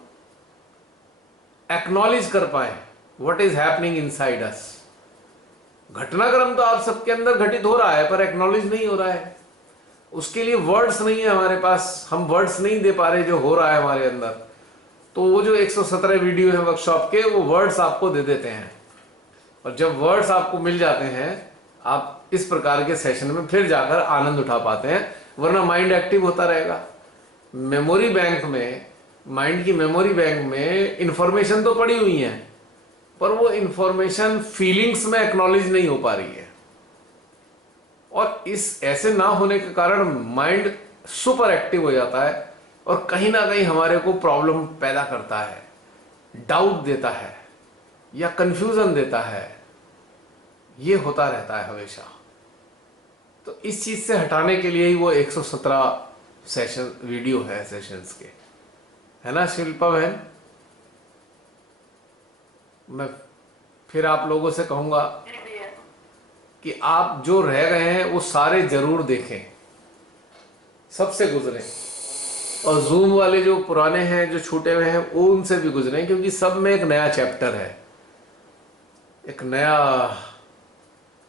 एक्नॉलेज कर पाए what is happening inside us. घटनाक्रम तो आप सबके अंदर घटित हो रहा है पर एक्नॉलेज नहीं हो रहा है, उसके लिए वर्ड्स नहीं है हमारे पास, हम वर्ड्स नहीं दे पा रहे जो हो रहा है हमारे अंदर। तो वो जो 117 वीडियो है वर्कशॉप के, वो वर्ड्स आपको दे देते हैं, और जब वर्ड्स आपको मिल जाते हैं आप इस प्रकार के सेशन में फिर जाकर आनंद उठा पाते हैं, वरना माइंड एक्टिव होता रहेगा। मेमोरी बैंक में, माइंड की मेमोरी बैंक में इंफॉर्मेशन तो पड़ी हुई है, पर वो इंफॉर्मेशन फीलिंग्स में एक्नॉलेज नहीं हो पा रही है, और इस ऐसे ना होने के कारण माइंड सुपर एक्टिव हो जाता है और कहीं ना कहीं हमारे को प्रॉब्लम पैदा करता है, डाउट देता है या कंफ्यूजन देता है, ये होता रहता है हमेशा। तो इस चीज से हटाने के लिए ही वो 117 सेशन वीडियो है सेशंस के, है ना शिल्पा बहन। मैं फिर आप लोगों से कहूंगा जी भैया। कि आप जो रह गए हैं वो सारे जरूर देखें, सबसे गुजरें, और जूम वाले जो पुराने हैं जो छूटे हुए हैं वो उनसे भी गुजरें, क्योंकि सब में एक नया चैप्टर है, एक नया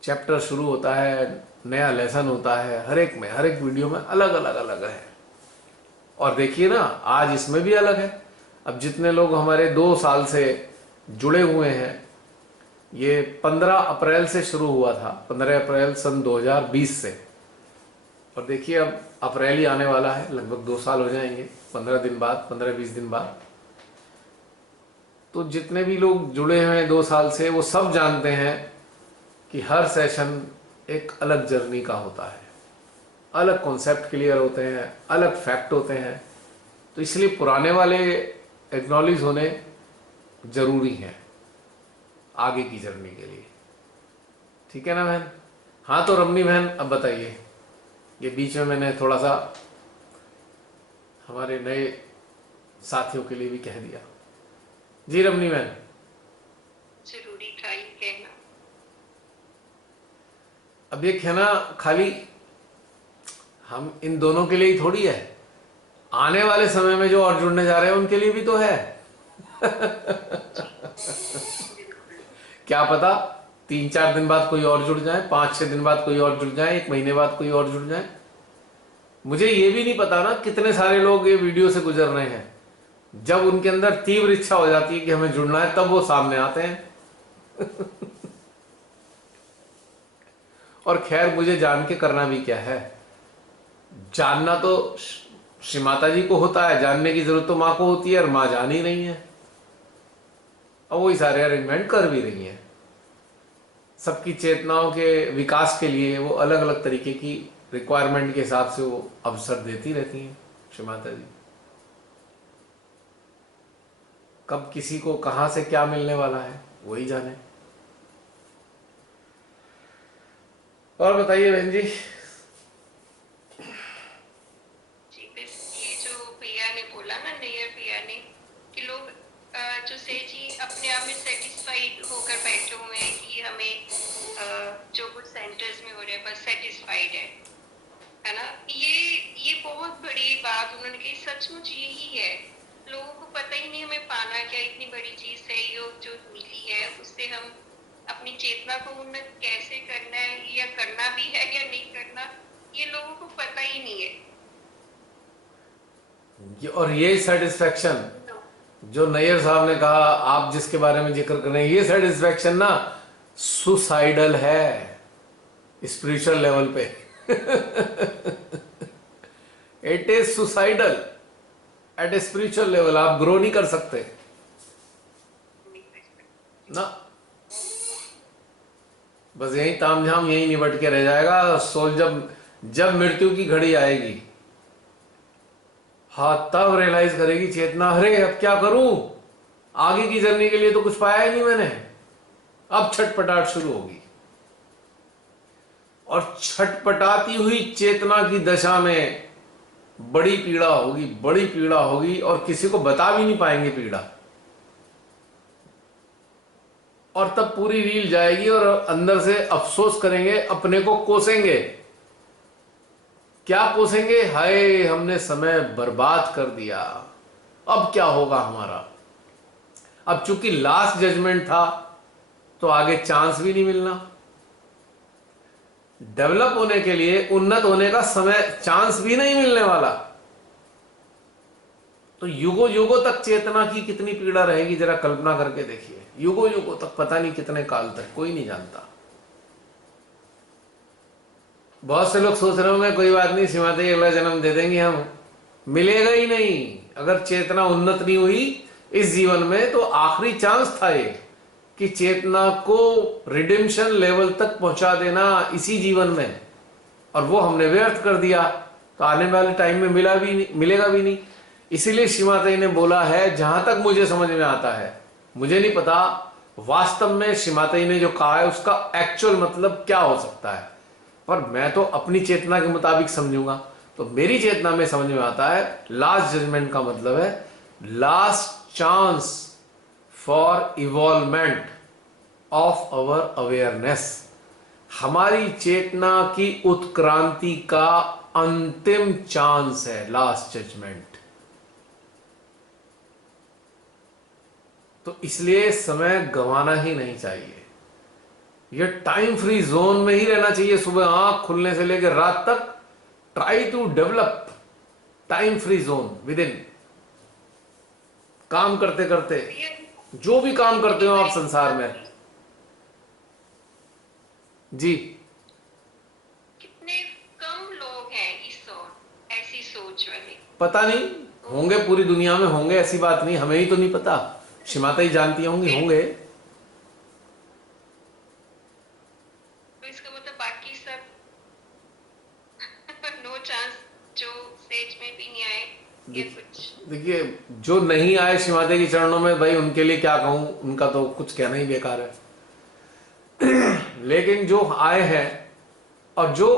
चैप्टर शुरू होता है, नया लेसन होता है, हर एक में, हर एक वीडियो में अलग अलग अलग है। और देखिए ना आज इसमें भी अलग है। अब जितने लोग हमारे 2 साल से जुड़े हुए हैं, ये 15 अप्रैल से शुरू हुआ था, 15 अप्रैल सन 2020 से, और देखिए अब अप्रैल ही आने वाला है, लगभग 2 साल हो जाएंगे 15 दिन बाद, 15-20 दिन बाद। तो जितने भी लोग जुड़े हुए हैं 2 साल से, वो सब जानते हैं कि हर सेशन एक अलग जर्नी का होता है, अलग कॉन्सेप्ट क्लियर होते हैं, अलग फैक्ट होते हैं। तो इसलिए पुराने वाले एक्नॉलेज होने जरूरी हैं आगे की जर्नी के लिए, ठीक है ना बहन। हाँ तो रमनी बहन अब बताइए, ये बीच में मैंने थोड़ा सा हमारे नए साथियों के लिए भी कह दिया। जी रमनी बहन। जरूरी था ये कहना। अब ये कहना खाली हम इन दोनों के लिए ही थोड़ी है, आने वाले समय में जो और जुड़ने जा रहे हैं उनके लिए भी तो है। क्या पता 3-4 दिन बाद कोई और जुड़ जाए, 5-6 दिन बाद कोई और जुड़ जाए, 1 महीने बाद कोई और जुड़ जाए। मुझे ये भी नहीं पता ना कितने सारे लोग ये वीडियो से गुजर रहे हैं। जब उनके अंदर तीव्र इच्छा हो जाती है कि हमें जुड़ना है, तब वो सामने आते हैं। और खैर मुझे जान के करना भी क्या है, जानना तो श्री माता जी को होता है, जानने की जरूरत तो माँ को होती है, और माँ जान ही रही है, और वही सारे अरेंजमेंट कर भी रही हैं। सबकी चेतनाओं के विकास के लिए वो अलग अलग तरीके की रिक्वायरमेंट के हिसाब से वो अवसर देती रहती हैं श्री माता जी। कब किसी को कहां से क्या मिलने वाला है वही जाने। और बताइए बहन जी। बस ये जो भैया ने बोला ना, नैयर भैया ने, कि लोग जो से जी अपने आप में सेटिस्फाइड होकर बैठे हुए हैं कि हमें जो कुछ सेंटर्स में हो रहा है बस सेटिस्फाइड है ना। ये बहुत बड़ी बात उन्होंने कही, सचमुच यही है। लोगों को पता ही नहीं हमें पाना क्या, इतनी बड़ी चीज है योग जो मिली है, उससे हम अपनी चेतना को उन्नत कैसे करना है, या करना भी है या नहीं करना, ये लोगों को पता ही नहीं है। और ये सेटिस्फैक्शन जो नैयर साहब ने कहा, आप जिसके बारे में जिक्र कर रहे हैं, ये सेटिस्फैक्शन ना सुसाइडल है स्पिरिचुअल लेवल पे। It is suicidal at a spiritual level. आप ग्रो नहीं कर सकते ना, बस यही तामझाम यही निबट के रह जाएगा। सोल जब मृत्यु की घड़ी आएगी, हाँ तब रियलाइज करेगी चेतना, अरे अब क्या करूं, आगे की जर्नी के लिए तो कुछ पाया ही नहीं मैंने। अब छटपटाहट शुरू होगी, और छटपटाती हुई चेतना की दशा में बड़ी पीड़ा होगी, बड़ी पीड़ा होगी, और किसी को बता भी नहीं पाएंगे पीड़ा। और तब पूरी रील जाएगी और अंदर से अफसोस करेंगे, अपने को कोसेंगे। क्या कोसेंगे? हाय, हमने समय बर्बाद कर दिया, अब क्या होगा हमारा। अब चूंकि लास्ट जजमेंट था तो आगे चांस भी नहीं मिलना। डेवलप होने के लिए, उन्नत होने का समय, चांस भी नहीं मिलने वाला। तो युगों युगों तक चेतना की कितनी पीड़ा रहेगी, जरा कल्पना करके देखिए। युगों युगों तक, पता नहीं कितने काल तक, कोई नहीं जानता। बहुत से लोग सोच रहे होंगे कोई बात नहीं, सीमाते अगला जन्म दे देंगे हम। मिलेगा ही नहीं। अगर चेतना उन्नत नहीं हुई इस जीवन में तो आखिरी चांस था ये कि चेतना को रिडेम्पशन लेवल तक पहुंचा देना इसी जीवन में, और वो हमने व्यर्थ कर दिया, तो आने वाले टाइम में मिलेगा भी नहीं। इसीलिए श्रीमाता जी ने बोला है, जहां तक मुझे समझ में आता है, मुझे नहीं पता वास्तव में श्रीमाता जी ने जो कहा है उसका एक्चुअल मतलब क्या हो सकता है, पर मैं तो अपनी चेतना के मुताबिक समझूंगा। तो मेरी चेतना में समझ में आता है लास्ट जजमेंट का मतलब है last chance for involvement of our awareness. हमारी चेतना की उत्क्रांति का अंतिम चांस है लास्ट जजमेंट। तो इसलिए समय गंवाना ही नहीं चाहिए। ये टाइम फ्री जोन में ही रहना चाहिए। सुबह आंख खुलने से लेकर रात तक try to develop time free zone within. काम करते करते, जो भी काम करते हो आप संसार में। जी, कितने कम लोग हैं ऐसी सोच वाले। पता नहीं, होंगे पूरी दुनिया में, होंगे, ऐसी बात नहीं, हमें ही तो नहीं पता। श्रीमाता ही जानती होंगे। तो इसका मतलब बाकी सब नो चांस, जो स्टेज में भी नहीं आए या कुछ। देखिए, जो नहीं आए श्रीमाता के चरणों में, भाई उनके लिए क्या कहूं, उनका तो कुछ कहना ही बेकार है। लेकिन जो आए हैं और जो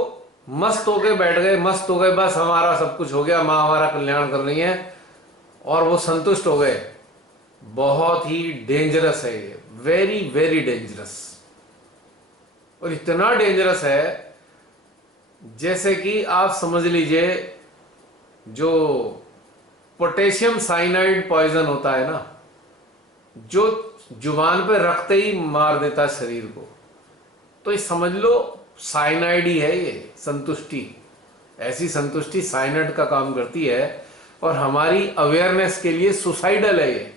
मस्त होके बैठ गए, मस्त हो गए, बस हमारा सब कुछ हो गया, माँ हमारा कल्याण कर रही है, और वो संतुष्ट हो गए, बहुत ही डेंजरस है ये, वेरी वेरी डेंजरस। और इतना डेंजरस है जैसे कि आप समझ लीजिए जो पोटेशियम साइनाइड पॉइजन होता है ना, जो जुबान पे रखते ही मार देता शरीर को, तो ये समझ लो साइनाइड ही है ये संतुष्टि। ऐसी संतुष्टि साइनाइड का काम करती है, और हमारी अवेयरनेस के लिए सुसाइडल है ये।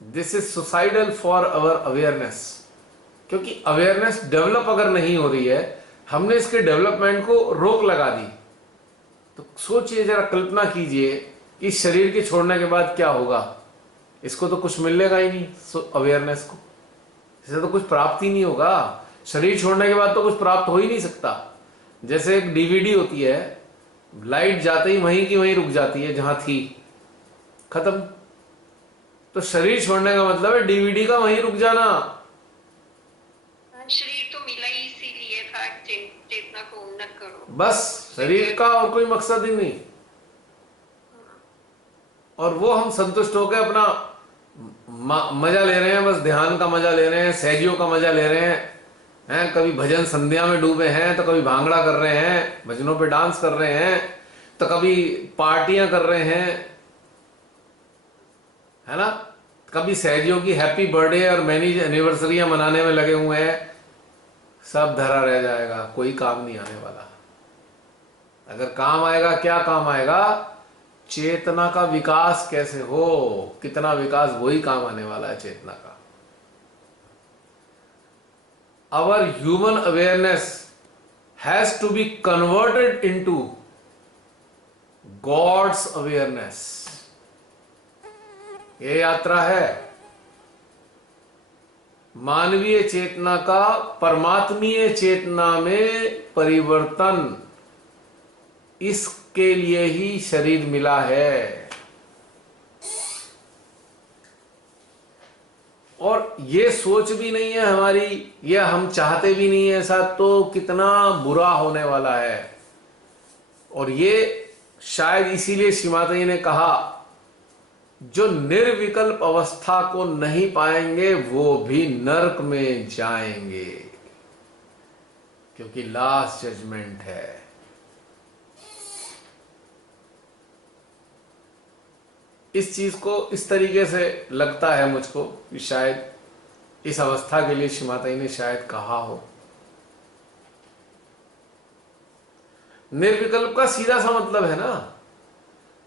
This is suicidal for our awareness. क्योंकि अवेयरनेस डेवलप अगर नहीं हो रही है, हमने इसके डेवलपमेंट को रोक लगा दी, तो सोचिए, जरा कल्पना कीजिए, इस शरीर के छोड़ने के बाद क्या होगा। इसको तो कुछ मिलेगा ही नहीं, अवेयरनेस को, इसे तो कुछ प्राप्त ही नहीं होगा। शरीर छोड़ने के बाद तो कुछ प्राप्त हो ही नहीं सकता। जैसे एक डीवीडी होती है, लाइट जाते ही वहीं की वहीं रुक जाती है जहां थी, खत्म। तो शरीर छोड़ने का मतलब है डीवीडी का वहीं रुक जाना। शरीर तो मिला ही इसीलिए था, चेतना को उन्नत करो, बस शरीर का और कोई मकसद ही नहीं। और वो हम संतुष्ट होकर अपना मजा ले रहे हैं, बस ध्यान का मजा ले रहे हैं, सहजियों का मजा ले रहे हैं, कभी भजन संध्या में डूबे हैं, तो कभी भांगड़ा कर रहे हैं, भजनों पे डांस कर रहे हैं, तो कभी पार्टियां कर रहे हैं, है ना, कभी सहजियों की हैप्पी बर्थडे और मैनी एनिवर्सरियां मनाने में लगे हुए हैं। सब धरा रह जाएगा, कोई काम नहीं आने वाला। अगर काम आएगा, क्या काम आएगा? चेतना का विकास कैसे हो, कितना विकास, वही काम आने वाला है चेतना का। Our human awareness has to be converted into God's awareness। ये यात्रा है मानवीय चेतना का परमात्मीय चेतना में परिवर्तन। इसके लिए ही शरीर मिला है। और ये सोच भी नहीं है हमारी, ये हम चाहते भी नहीं है ऐसा, तो कितना बुरा होने वाला है। और ये शायद इसीलिए श्रीमाता जी ने कहा जो निर्विकल्प अवस्था को नहीं पाएंगे वो भी नरक में जाएंगे, क्योंकि लास्ट जजमेंट है। इस चीज को इस तरीके से लगता है मुझको कि शायद इस अवस्था के लिए श्री माता जी ने शायद कहा हो। निर्विकल्प का सीधा सा मतलब है ना,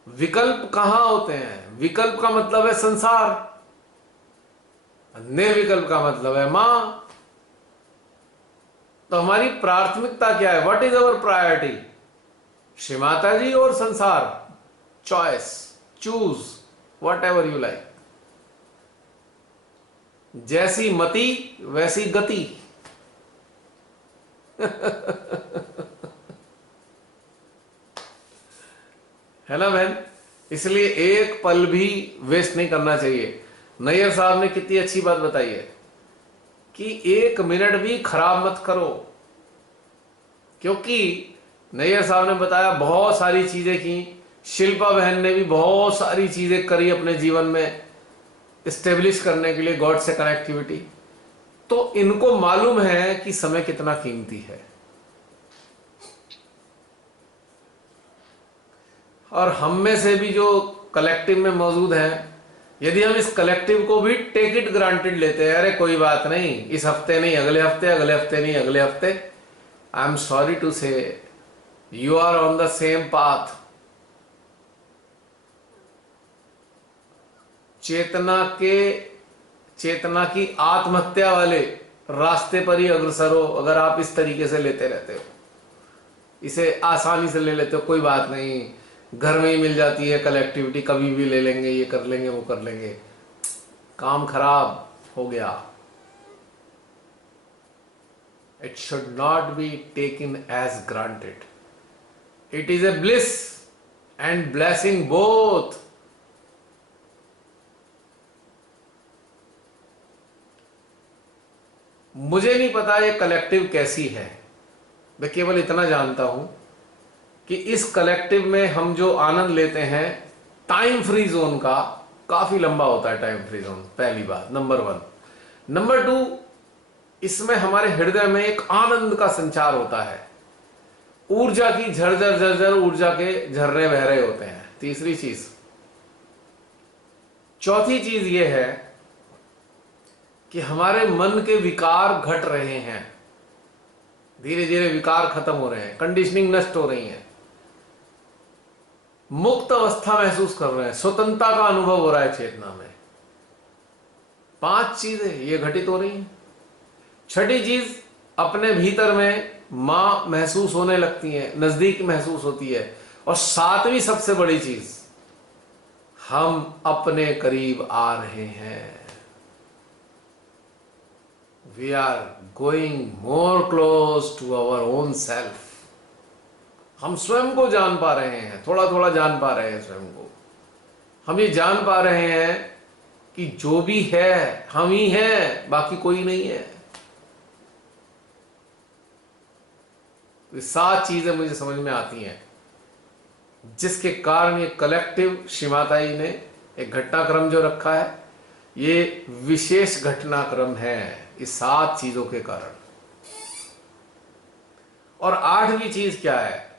विकल्प कहां होते हैं? विकल्प का मतलब है संसार, निर्विकल्प का मतलब है मां। तो हमारी प्राथमिकता क्या है? What is our priority? Shri Mata जी और संसार? Choice, choose what ever you like. जैसी मति वैसी गति। है ना बहन? इसलिए एक पल भी वेस्ट नहीं करना चाहिए। नैयर साहब ने कितनी अच्छी बात बताई है कि एक मिनट भी खराब मत करो, क्योंकि नैयर साहब ने बताया बहुत सारी चीजें की, शिल्पा बहन ने भी बहुत सारी चीजें करी अपने जीवन में इस्टेब्लिश करने के लिए गॉड से कनेक्टिविटी। तो इनको मालूम है कि समय कितना कीमती है। और हम में से भी जो कलेक्टिव में मौजूद हैं, यदि हम इस कलेक्टिव को भी टेक इट ग्रांटेड लेते हैं, अरे कोई बात नहीं, इस हफ्ते नहीं अगले हफ्ते, अगले हफ्ते नहीं अगले हफ्ते, I am sorry to say you are on the same path. Chetna की आत्महत्या वाले रास्ते पर ही अग्रसर हो अगर आप इस तरीके से लेते रहते हो। इसे आसानी से ले लेते हो, कोई बात नहीं, घर में ही मिल जाती है कलेक्टिविटी, कभी भी ले लेंगे, ये कर लेंगे वो कर लेंगे, काम खराब हो गया। It should not be taken as granted. It is a bliss and blessing both. मुझे नहीं पता ये कलेक्टिव कैसी है, मैं केवल इतना जानता हूं कि इस कलेक्टिव में हम जो आनंद लेते हैं, टाइम फ्री जोन का काफी लंबा होता है। टाइम फ्री जोन पहली बात, नंबर 1। नंबर 2, इसमें हमारे हृदय में एक आनंद का संचार होता है, ऊर्जा की झरझर झरझर ऊर्जा के झरने बह रहे होते हैं। तीसरी चीज, चौथी चीज यह है कि हमारे मन के विकार घट रहे हैं, धीरे धीरे विकार खत्म हो रहे हैं, कंडीशनिंग नष्ट हो रही है, मुक्त अवस्था महसूस कर रहे हैं, स्वतंत्रता का अनुभव हो रहा है चेतना में। 5 चीजें ये घटित हो रही हैं। छठी चीज, अपने भीतर में मां महसूस होने लगती है, नजदीक महसूस होती है। और 7वीं सबसे बड़ी चीज, हम अपने करीब आ रहे हैं। We are going more close to our own self. हम स्वयं को जान पा रहे हैं, थोड़ा थोड़ा जान पा रहे हैं स्वयं को। हम ये जान पा रहे हैं कि जो भी है हम ही हैं, बाकी कोई नहीं है। तो ये 7 चीजें मुझे समझ में आती हैं, जिसके कारण ये कलेक्टिव श्री माता जी ने एक घटनाक्रम जो रखा है, ये विशेष घटनाक्रम है इस 7 चीजों के कारण। और 8वीं चीज क्या है?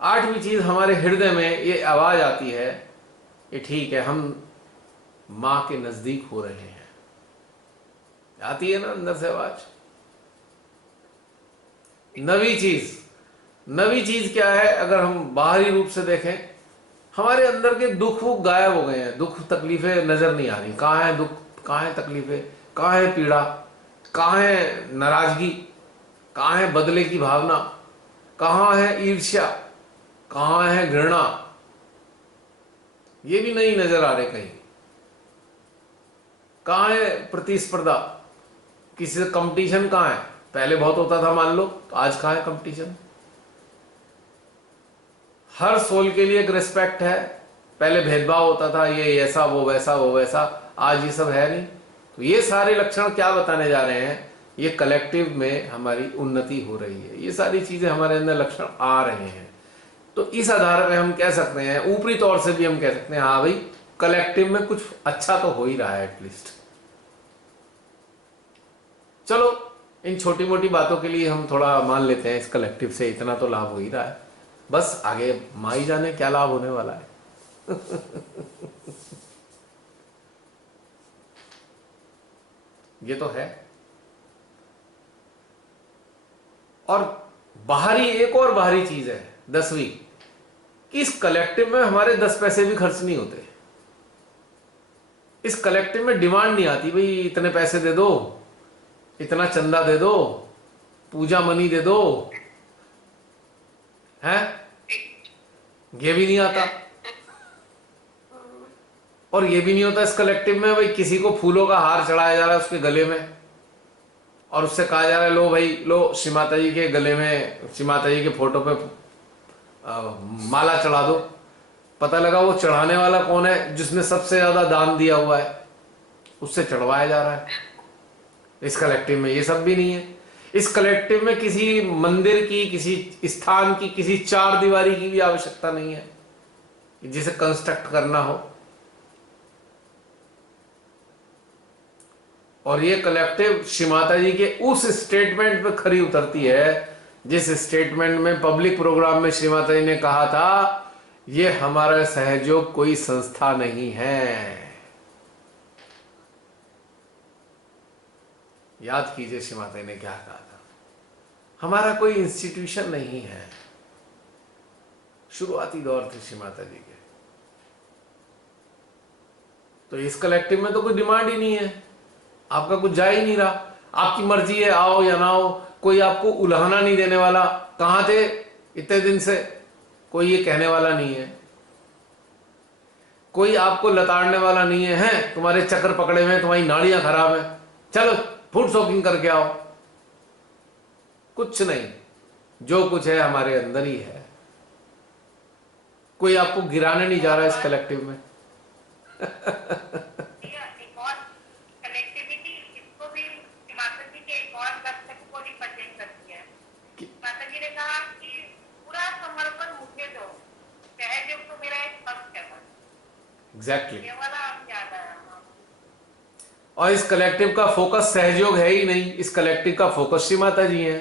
8वीं चीज, हमारे हृदय में ये आवाज आती है कि ठीक है, हम मां के नजदीक हो रहे हैं। आती है ना अंदर से आवाज। 9वीं चीज क्या है? अगर हम बाहरी रूप से देखें, हमारे अंदर के दुख वो गायब हो गए हैं, दुख तकलीफें नजर नहीं आ रही। कहां है दुख, कहां है तकलीफें, कहां है पीड़ा, कहां है नाराजगी, कहां है बदले की भावना, कहां है ईर्ष्या, कहां है घृणा, ये भी नहीं नजर आ रहे कहीं। कहां है प्रतिस्पर्धा, किसी से कंपटीशन कहां है? पहले बहुत होता था मान लो, तो आज कहां है कंपटीशन? हर सोल के लिए एक रिस्पेक्ट है, पहले भेदभाव होता था, ये ऐसा वो वैसा वो वैसा, आज ये सब है नहीं। तो ये सारे लक्षण क्या बताने जा रहे हैं? ये कलेक्टिव में हमारी उन्नति हो रही है, ये सारी चीजें हमारे अंदर लक्षण आ रहे हैं। तो इस आधार पर हम कह सकते हैं, ऊपरी तौर से भी हम कह सकते हैं, हाँ भाई कलेक्टिव में कुछ अच्छा तो हो ही रहा है एटलीस्ट। चलो इन छोटी मोटी बातों के लिए हम थोड़ा मान लेते हैं इस कलेक्टिव से इतना तो लाभ हो ही रहा है, बस आगे माँ ही जाने क्या लाभ होने वाला है। ये तो है। और बाहरी एक और बाहरी चीज है 10वीं कि इस कलेक्टिव में हमारे 10 पैसे भी खर्च नहीं होते। इस कलेक्टिव में डिमांड नहीं आती भाई इतने पैसे दे दो, इतना चंदा दे दो, पूजा मनी दे दो, है ये भी नहीं आता। और ये भी नहीं होता इस कलेक्टिव में भाई किसी को फूलों का हार चढ़ाया जा रहा है उसके गले में और उससे कहा जा रहा है लो भाई लो श्री माता जी के गले में श्री माता जी के फोटो पे माला चढ़ा दो। पता लगा वो चढ़ाने वाला कौन है, जिसने सबसे ज्यादा दान दिया हुआ है, उससे चढ़वाया जा रहा है। इस कलेक्टिव में ये सब भी नहीं है। इस कलेक्टिव में किसी मंदिर की, किसी स्थान की, किसी चार दीवारी की भी आवश्यकता नहीं है जिसे कंस्ट्रक्ट करना हो। और ये कलेक्टिव श्री माता जी के उस स्टेटमेंट पे खरी उतरती है जिस स्टेटमेंट में पब्लिक प्रोग्राम में श्री माता जी ने कहा था ये हमारा सहयोग कोई संस्था नहीं है। याद कीजिए श्री माता जी ने क्या कहा था, हमारा कोई इंस्टीट्यूशन नहीं है। शुरुआती दौर थे श्री माता जी के। तो इस कलेक्टिव में तो कोई डिमांड ही नहीं है, आपका कुछ जा ही नहीं रहा, आपकी मर्जी है आओ या ना आओ, कोई आपको उल्हाना नहीं देने वाला। कहां थे इतने दिन से, कोई ये कहने वाला नहीं है, कोई आपको लताड़ने वाला नहीं है, हैं तुम्हारे चक्कर पकड़े हुए, तुम्हारी नाड़ियां खराब है, चलो फूड शॉपिंग करके आओ। कुछ नहीं, जो कुछ है हमारे अंदर ही है। कोई आपको गिराने नहीं जा रहा इस कलेक्टिव में। एक और कनेक्टिविटी इसको भी माता जी के एक और दस्तक को रिप्रेजेंट करती है। माता जी ने कहा कि पूरा समर्पण मुझे दो, सहयोग तो मेरा एक पक्ष है बस। एग्जैक्टली। ये वाला आप याद आया। और इस कलेक्टिव का फोकस सहयोग है ही नहीं, इस कलेक्टिव का फोकस श्री माता जी है।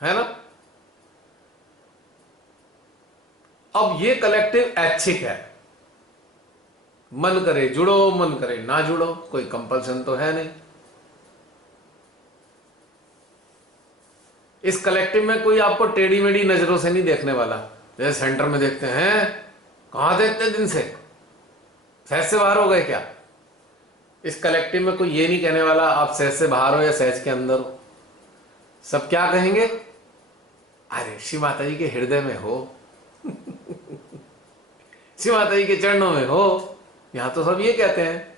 है ना। अब ये कलेक्टिव ऐच्छिक है, मन करे जुड़ो मन करे ना जुड़ो, कोई कंपल्सन तो है नहीं। इस कलेक्टिव में कोई आपको टेढ़ी मेढ़ी नजरों से नहीं देखने वाला, जैसे सेंटर में देखते हैं कहां थे इतने दिन से, सहज से बाहर हो गए क्या। इस कलेक्टिव में कोई ये नहीं कहने वाला आप सहज से बाहर हो या सहज के अंदर हो। सब क्या कहेंगे, अरे श्री माता जी के हृदय में हो श्री माता जी के चरणों में हो। यहां तो सब ये कहते हैं,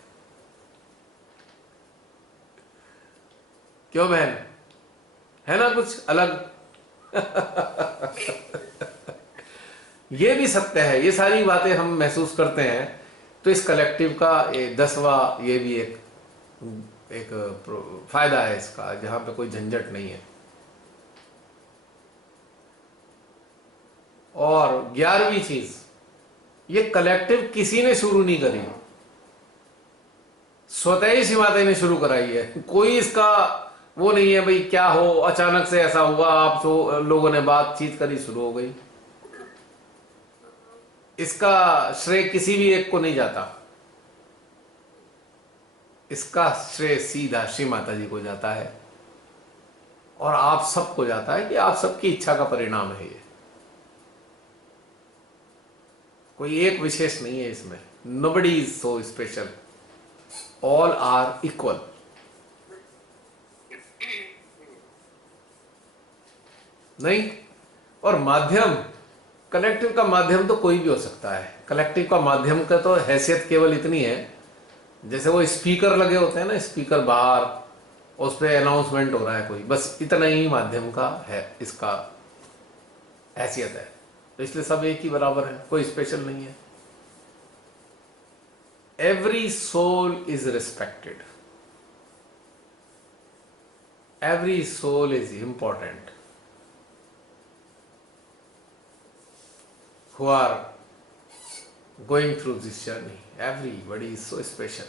क्यों बहन, है ना कुछ अलग। ये भी सत्य है, ये सारी बातें हम महसूस करते हैं। तो इस कलेक्टिव का ये 10वां ये भी एक फायदा है इसका, जहां पे कोई झंझट नहीं है। और 11वीं चीज, ये कलेक्टिव किसी ने शुरू नहीं करी, स्वतः ही श्री माता ने शुरू कराई है। कोई इसका वो नहीं है भाई क्या हो अचानक से ऐसा हुआ, आप लोगों ने बातचीत करी शुरू हो गई। इसका श्रेय किसी भी एक को नहीं जाता, इसका श्रेय सीधा श्री माता जी को जाता है और आप सबको जाता है कि आप सबकी इच्छा का परिणाम है ये। कोई एक विशेष नहीं है इसमें, nobody is so special, all are equal. नहीं। और माध्यम, कलेक्टिव का माध्यम तो कोई भी हो सकता है। कलेक्टिव का माध्यम का तो हैसियत केवल इतनी है, जैसे वो स्पीकर लगे होते हैं ना, स्पीकर बाहर उस पर अनाउंसमेंट हो रहा है कोई, बस इतना ही माध्यम का है, इसका हैसियत है। तो इसलिए सब एक ही बराबर है, कोई स्पेशल नहीं है। Every soul is respected, every soul is important. who are going through this journey. Everybody is so special.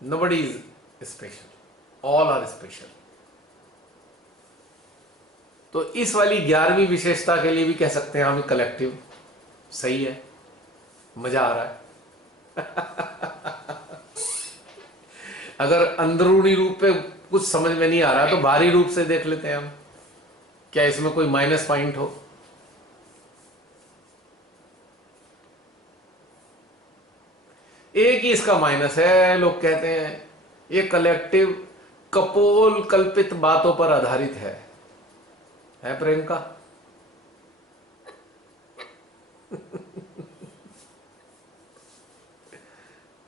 Nobody is special. All are special. तो इस वाली 11वीं विशेषता के लिए भी कह सकते हैं हम कलेक्टिव सही है, मजा आ रहा है। अगर अंदरूनी रूप पे कुछ समझ में नहीं आ रहा तो बाहरी रूप से देख लेते हैं हम, क्या इसमें कोई माइनस पॉइंट हो। एक ही इसका माइनस है, लोग कहते हैं ये कलेक्टिव कपोल कल्पित बातों पर आधारित है प्रियंका?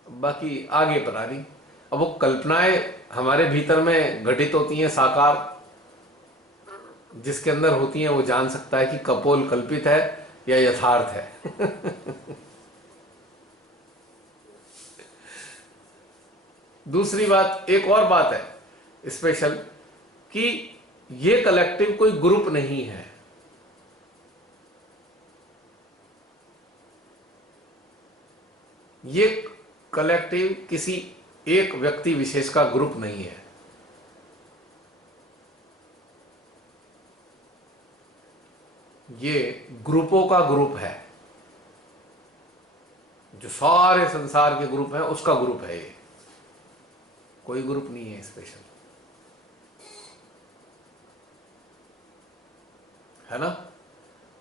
बाकी आगे पता नहीं, अब वो कल्पनाएं हमारे भीतर में घटित होती हैं साकार, जिसके अंदर होती हैं वो जान सकता है कि कपोल कल्पित है या यथार्थ है। दूसरी बात, एक और बात है स्पेशल, कि ये कलेक्टिव कोई ग्रुप नहीं है। ये कलेक्टिव किसी एक व्यक्ति विशेष का ग्रुप नहीं है। ये ग्रुपों का ग्रुप है, जो सारे संसार के ग्रुप हैं उसका ग्रुप है ये, कोई ग्रुप नहीं है स्पेशल, है ना।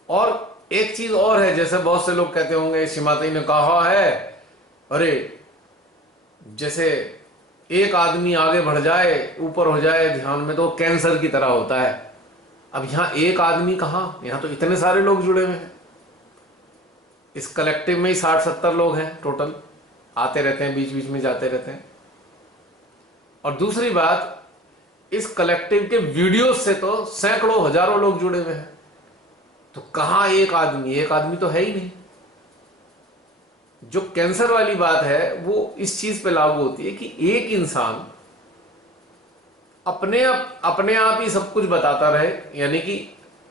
और एक चीज और है, जैसे बहुत से लोग कहते होंगे श्रीमाता ने कहा है, अरे जैसे एक आदमी आगे बढ़ जाए, ऊपर हो जाए ध्यान में तो कैंसर की तरह होता है। अब यहां एक आदमी कहां, यहां तो इतने सारे लोग जुड़े हुए हैं। इस कलेक्टिव में ही 60-70 लोग हैं टोटल, आते रहते हैं, बीच बीच में जाते रहते हैं। और दूसरी बात, इस कलेक्टिव के वीडियोस से तो सैकड़ों हजारों लोग जुड़े हुए हैं, तो कहां एक आदमी? एक आदमी तो है ही नहीं। जो कैंसर वाली बात है वो इस चीज पे लागू होती है कि एक इंसान अपने आप ही सब कुछ बताता रहे, यानी कि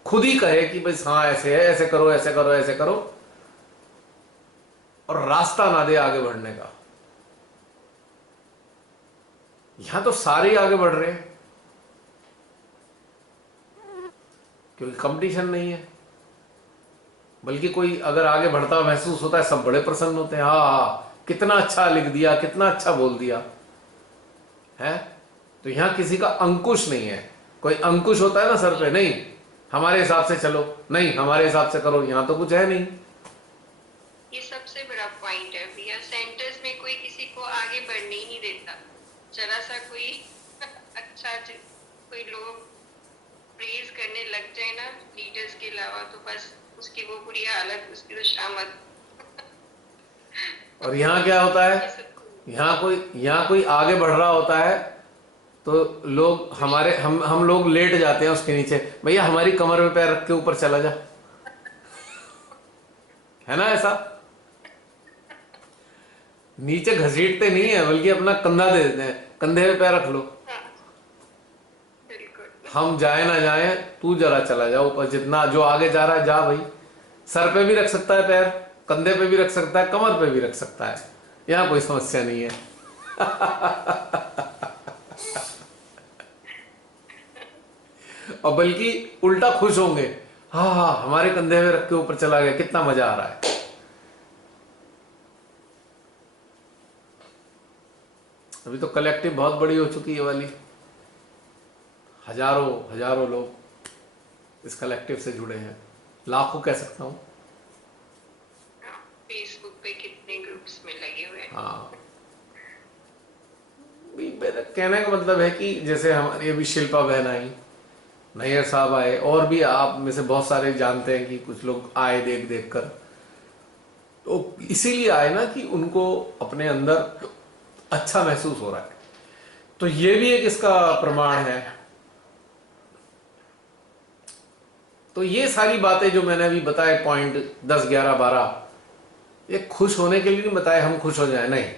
खुद ही कहे कि बस हाँ ऐसे है, ऐसे करो, ऐसे करो, ऐसे करो, और रास्ता ना दे आगे बढ़ने का। यहां तो सारे ही आगे बढ़ रहे हैं क्योंकि कंपटीशन नहीं है, बल्कि कोई अगर आगे बढ़ता हुआ महसूस होता है सब बड़े प्रसन्न होते हैं, हाँ कितना अच्छा लिख दिया, कितना अच्छा बोल दिया है। तो यहां किसी का अंकुश नहीं है। कोई अंकुश होता है ना सर पे, नहीं हमारे हिसाब से चलो, नहीं हमारे हिसाब से करो, यहां तो कुछ है नहीं। ये सबसे बड़ा पॉइंट है भैया, सेंटर्स में कोई किसी को आगे बढ़ने ही नहीं देता। जरा सा कोई अच्छा कोई लोग प्रेज करने लग जाए ना लीडर्स के अलावा, तो बस उसकी वो बुरी हालत, उसकी तो शामत। और यहाँ क्या होता है, यहाँ कोई आगे बढ़ रहा होता है तो लोग हमारे हम लोग लेट जाते हैं उसके नीचे, भैया हमारी कमर में पैर रख के ऊपर चला जा, है ना ऐसा। नीचे घसीटते नहीं है, बल्कि अपना कंधा दे देते हैं, कंधे पे पैर रख लो, हम जाए ना जाए तू जरा चला जा ऊपर, जितना जो आगे जा रहा है जा भाई। सर पे भी रख सकता है पैर, कंधे पे भी रख सकता है, कमर पे भी रख सकता है, यहाँ कोई समस्या नहीं है। और बल्कि उल्टा खुश होंगे, हाँ हाँ हमारे कंधे पे रख के ऊपर चला गया, कितना मजा आ रहा है। अभी तो कलेक्टिव बहुत बड़ी हो चुकी है वाली, हजारों लोग इस कलेक्टिव से जुड़े हैं, लाखों कह सकता हूं। फेसबुक पे कितने ग्रुप्स में लगे हुए हैं। हाँ, मेरा कहने का मतलब है कि जैसे हमारी अभी शिल्पा बहन आई, नैयर साहब आए, और भी आप में से बहुत सारे जानते हैं कि कुछ लोग आए देख कर, तो इसीलिए आए ना कि उनको अपने अंदर अच्छा महसूस हो रहा है। तो ये भी एक इसका प्रमाण है। तो ये सारी बातें जो मैंने अभी बताए, पॉइंट 10, 11, 12, ये खुश होने के लिए नहीं बताए हम खुश हो जाए, नहीं।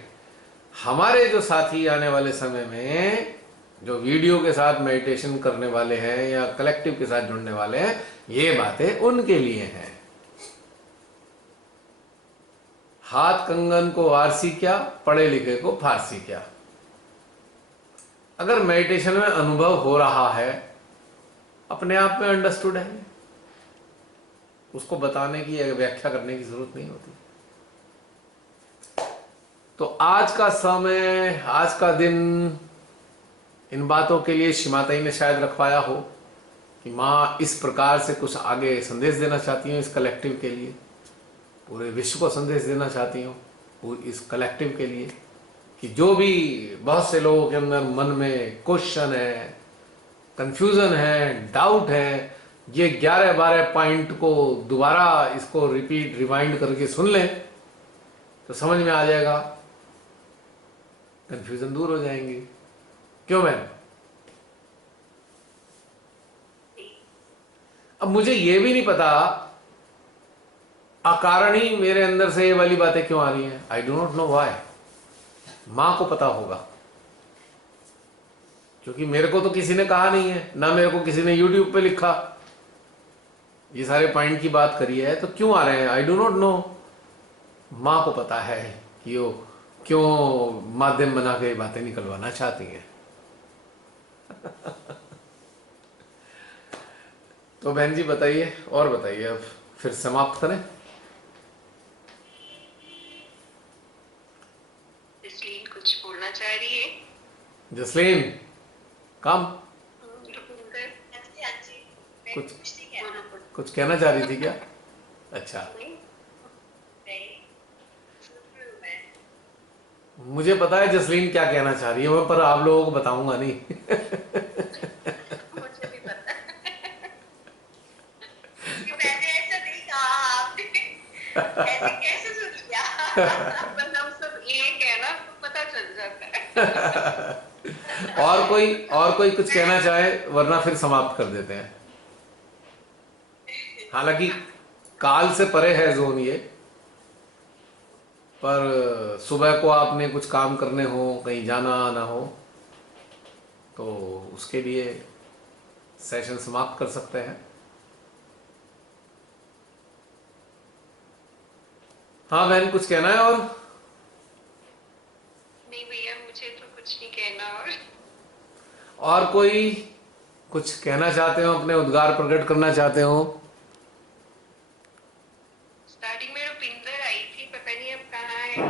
हमारे जो साथी आने वाले समय में जो वीडियो के साथ मेडिटेशन करने वाले हैं या कलेक्टिव के साथ जुड़ने वाले हैं, ये बातें उनके लिए हैं। हाथ कंगन को आरसी क्या, पढ़े लिखे को फारसी क्या। अगर मेडिटेशन में अनुभव हो रहा है, अपने आप में अंडरस्टूड है, उसको बताने की या व्याख्या करने की जरूरत नहीं होती। तो आज का समय, आज का दिन इन बातों के लिए श्रीमाता ने शायद रखवाया हो कि माँ इस प्रकार से कुछ आगे संदेश देना चाहती हूँ इस कलेक्टिव के लिए, पूरे विश्व को संदेश देना चाहती हूँ इस कलेक्टिव के लिए, कि जो भी बहुत से लोगों के अंदर मन में क्वेश्चन है, कंफ्यूजन है, डाउट है, ये 11-12 पॉइंट को दोबारा इसको रिपीट रिवाइंड करके सुन लें तो समझ में आ जाएगा, कंफ्यूजन दूर हो जाएंगी। क्यों मैम? अब मुझे ये भी नहीं पता अकारण ही मेरे अंदर से ये वाली बातें क्यों आ रही हैं। I do not know why. मां को पता होगा, क्योंकि मेरे को तो किसी ने कहा नहीं है, ना मेरे को किसी ने यूट्यूब पे लिखा ये सारे पॉइंट की बात करी है, तो क्यों आ रहे हैं आई डू नॉट नो। मां को पता है कि वो क्यों माध्यम बना के बातें निकलवाना चाहती हैं। तो बहन जी बताइए, और बताइए, अब फिर समाप्त करें। जसलीन कुछ बोलना चाह रही है। जसलीन कम रुपिंदर, कुछ बोलो बोलो। कुछ कहना चाह रही थी क्या? अच्छा, मुझे पता है जसलीन क्या कहना चाह रही है, मैं पर आप लोगों को बताऊंगा नहीं। मुझे भी पता कि मैंने ऐसा नहीं कहा, आपने ऐसे कैसे सुन लिया? पर हम सब एक है ना, तो पता चल जाता है। और कोई कुछ कहना चाहे, वरना फिर समाप्त कर देते हैं। हालांकि काल से परे है जोन ये, पर सुबह को आपने कुछ काम करने हो, कहीं जाना आना हो, तो उसके लिए सेशन समाप्त कर सकते हैं। हाँ बहन, कुछ कहना है? नहीं भैया, मुझे तो कुछ नहीं कहना। और कोई कुछ कहना चाहते हो, अपने उद्गार प्रकट करना चाहते हो? स्टार्टिंग में रुपिंदर आई थी, पता नहीं अब कहाँ है।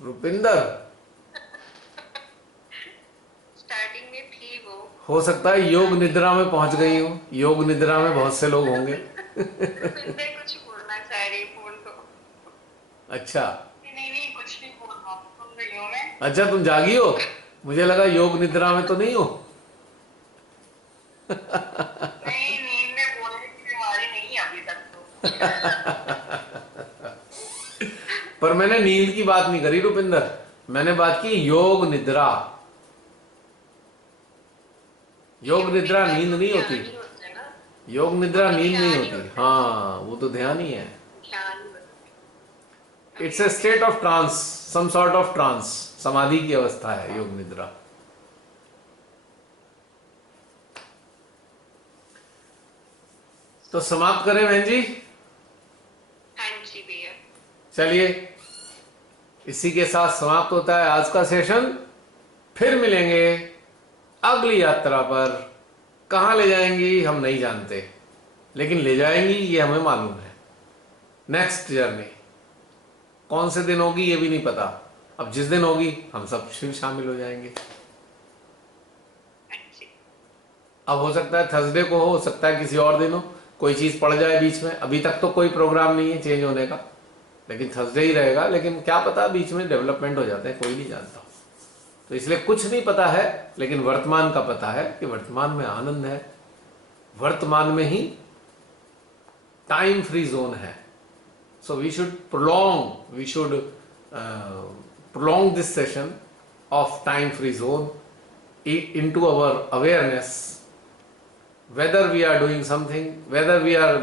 रुपिंदर स्टार्टिंग में थी वो। हो सकता है योग निद्रा में पहुंच गई हो। योग निद्रा में बहुत से लोग होंगे। रुपिंदर कुछ बोलना चाह रही, बोल दो। अच्छा नहीं कुछ नहीं बोल रहा, सुन रही हूँ मैं। अच्छा, तुम जागी हो? मुझे लगा योग निद्रा में तो नहीं हो। नहीं, नींद में बोलने की बीमारी नहीं है अभी तक तो। पर मैंने नींद की बात नहीं करी रुपिंदर, मैंने बात की योग निद्रा। योग निद्रा नींद नहीं होती, योग निद्रा नींद नहीं होती। हाँ, वो तो ध्यान ही है। It's a state of trance, some sort of trance, समाधि की अवस्था है योग निद्रा। तो समाप्त करें बहन जी? हाँ जी भैया। चलिए, इसी के साथ समाप्त होता है आज का सेशन। फिर मिलेंगे अगली यात्रा पर। कहां ले जाएंगी हम नहीं जानते, लेकिन ले जाएंगी ये हमें मालूम है। नेक्स्ट जर्नी कौन से दिन होगी ये भी नहीं पता। अब जिस दिन होगी हम सब फिर शामिल हो जाएंगे। अब हो सकता है थर्सडे को हो सकता है किसी और दिन हो, कोई चीज पड़ जाए बीच में। अभी तक तो कोई प्रोग्राम नहीं है चेंज होने का, लेकिन थर्सडे ही रहेगा। लेकिन क्या पता बीच में डेवलपमेंट हो जाते हैं, कोई नहीं जानता। तो इसलिए कुछ नहीं पता है, लेकिन वर्तमान का पता है कि वर्तमान में आनंद है, वर्तमान में ही टाइम फ्री जोन है। So we should prolong this session of time free zone into our awareness, whether we are doing something, whether we are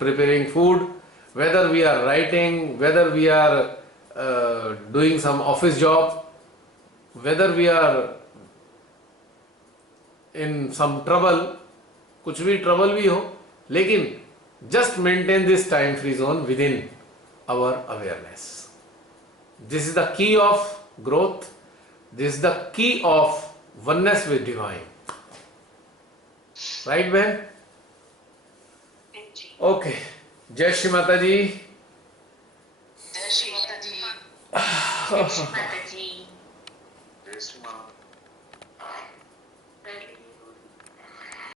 preparing food, whether we are writing, whether we are doing some office job, whether we are in some trouble, कुछ भी trouble भी हो, लेकिन just maintain this time free zone with in our awareness. This is the key of growth. This is the key of oneness with divine. Right, Ben? जी Okay. जय श्री माता जी. जय श्री माता जी। जय श्री माता जी। जय श्री माँ।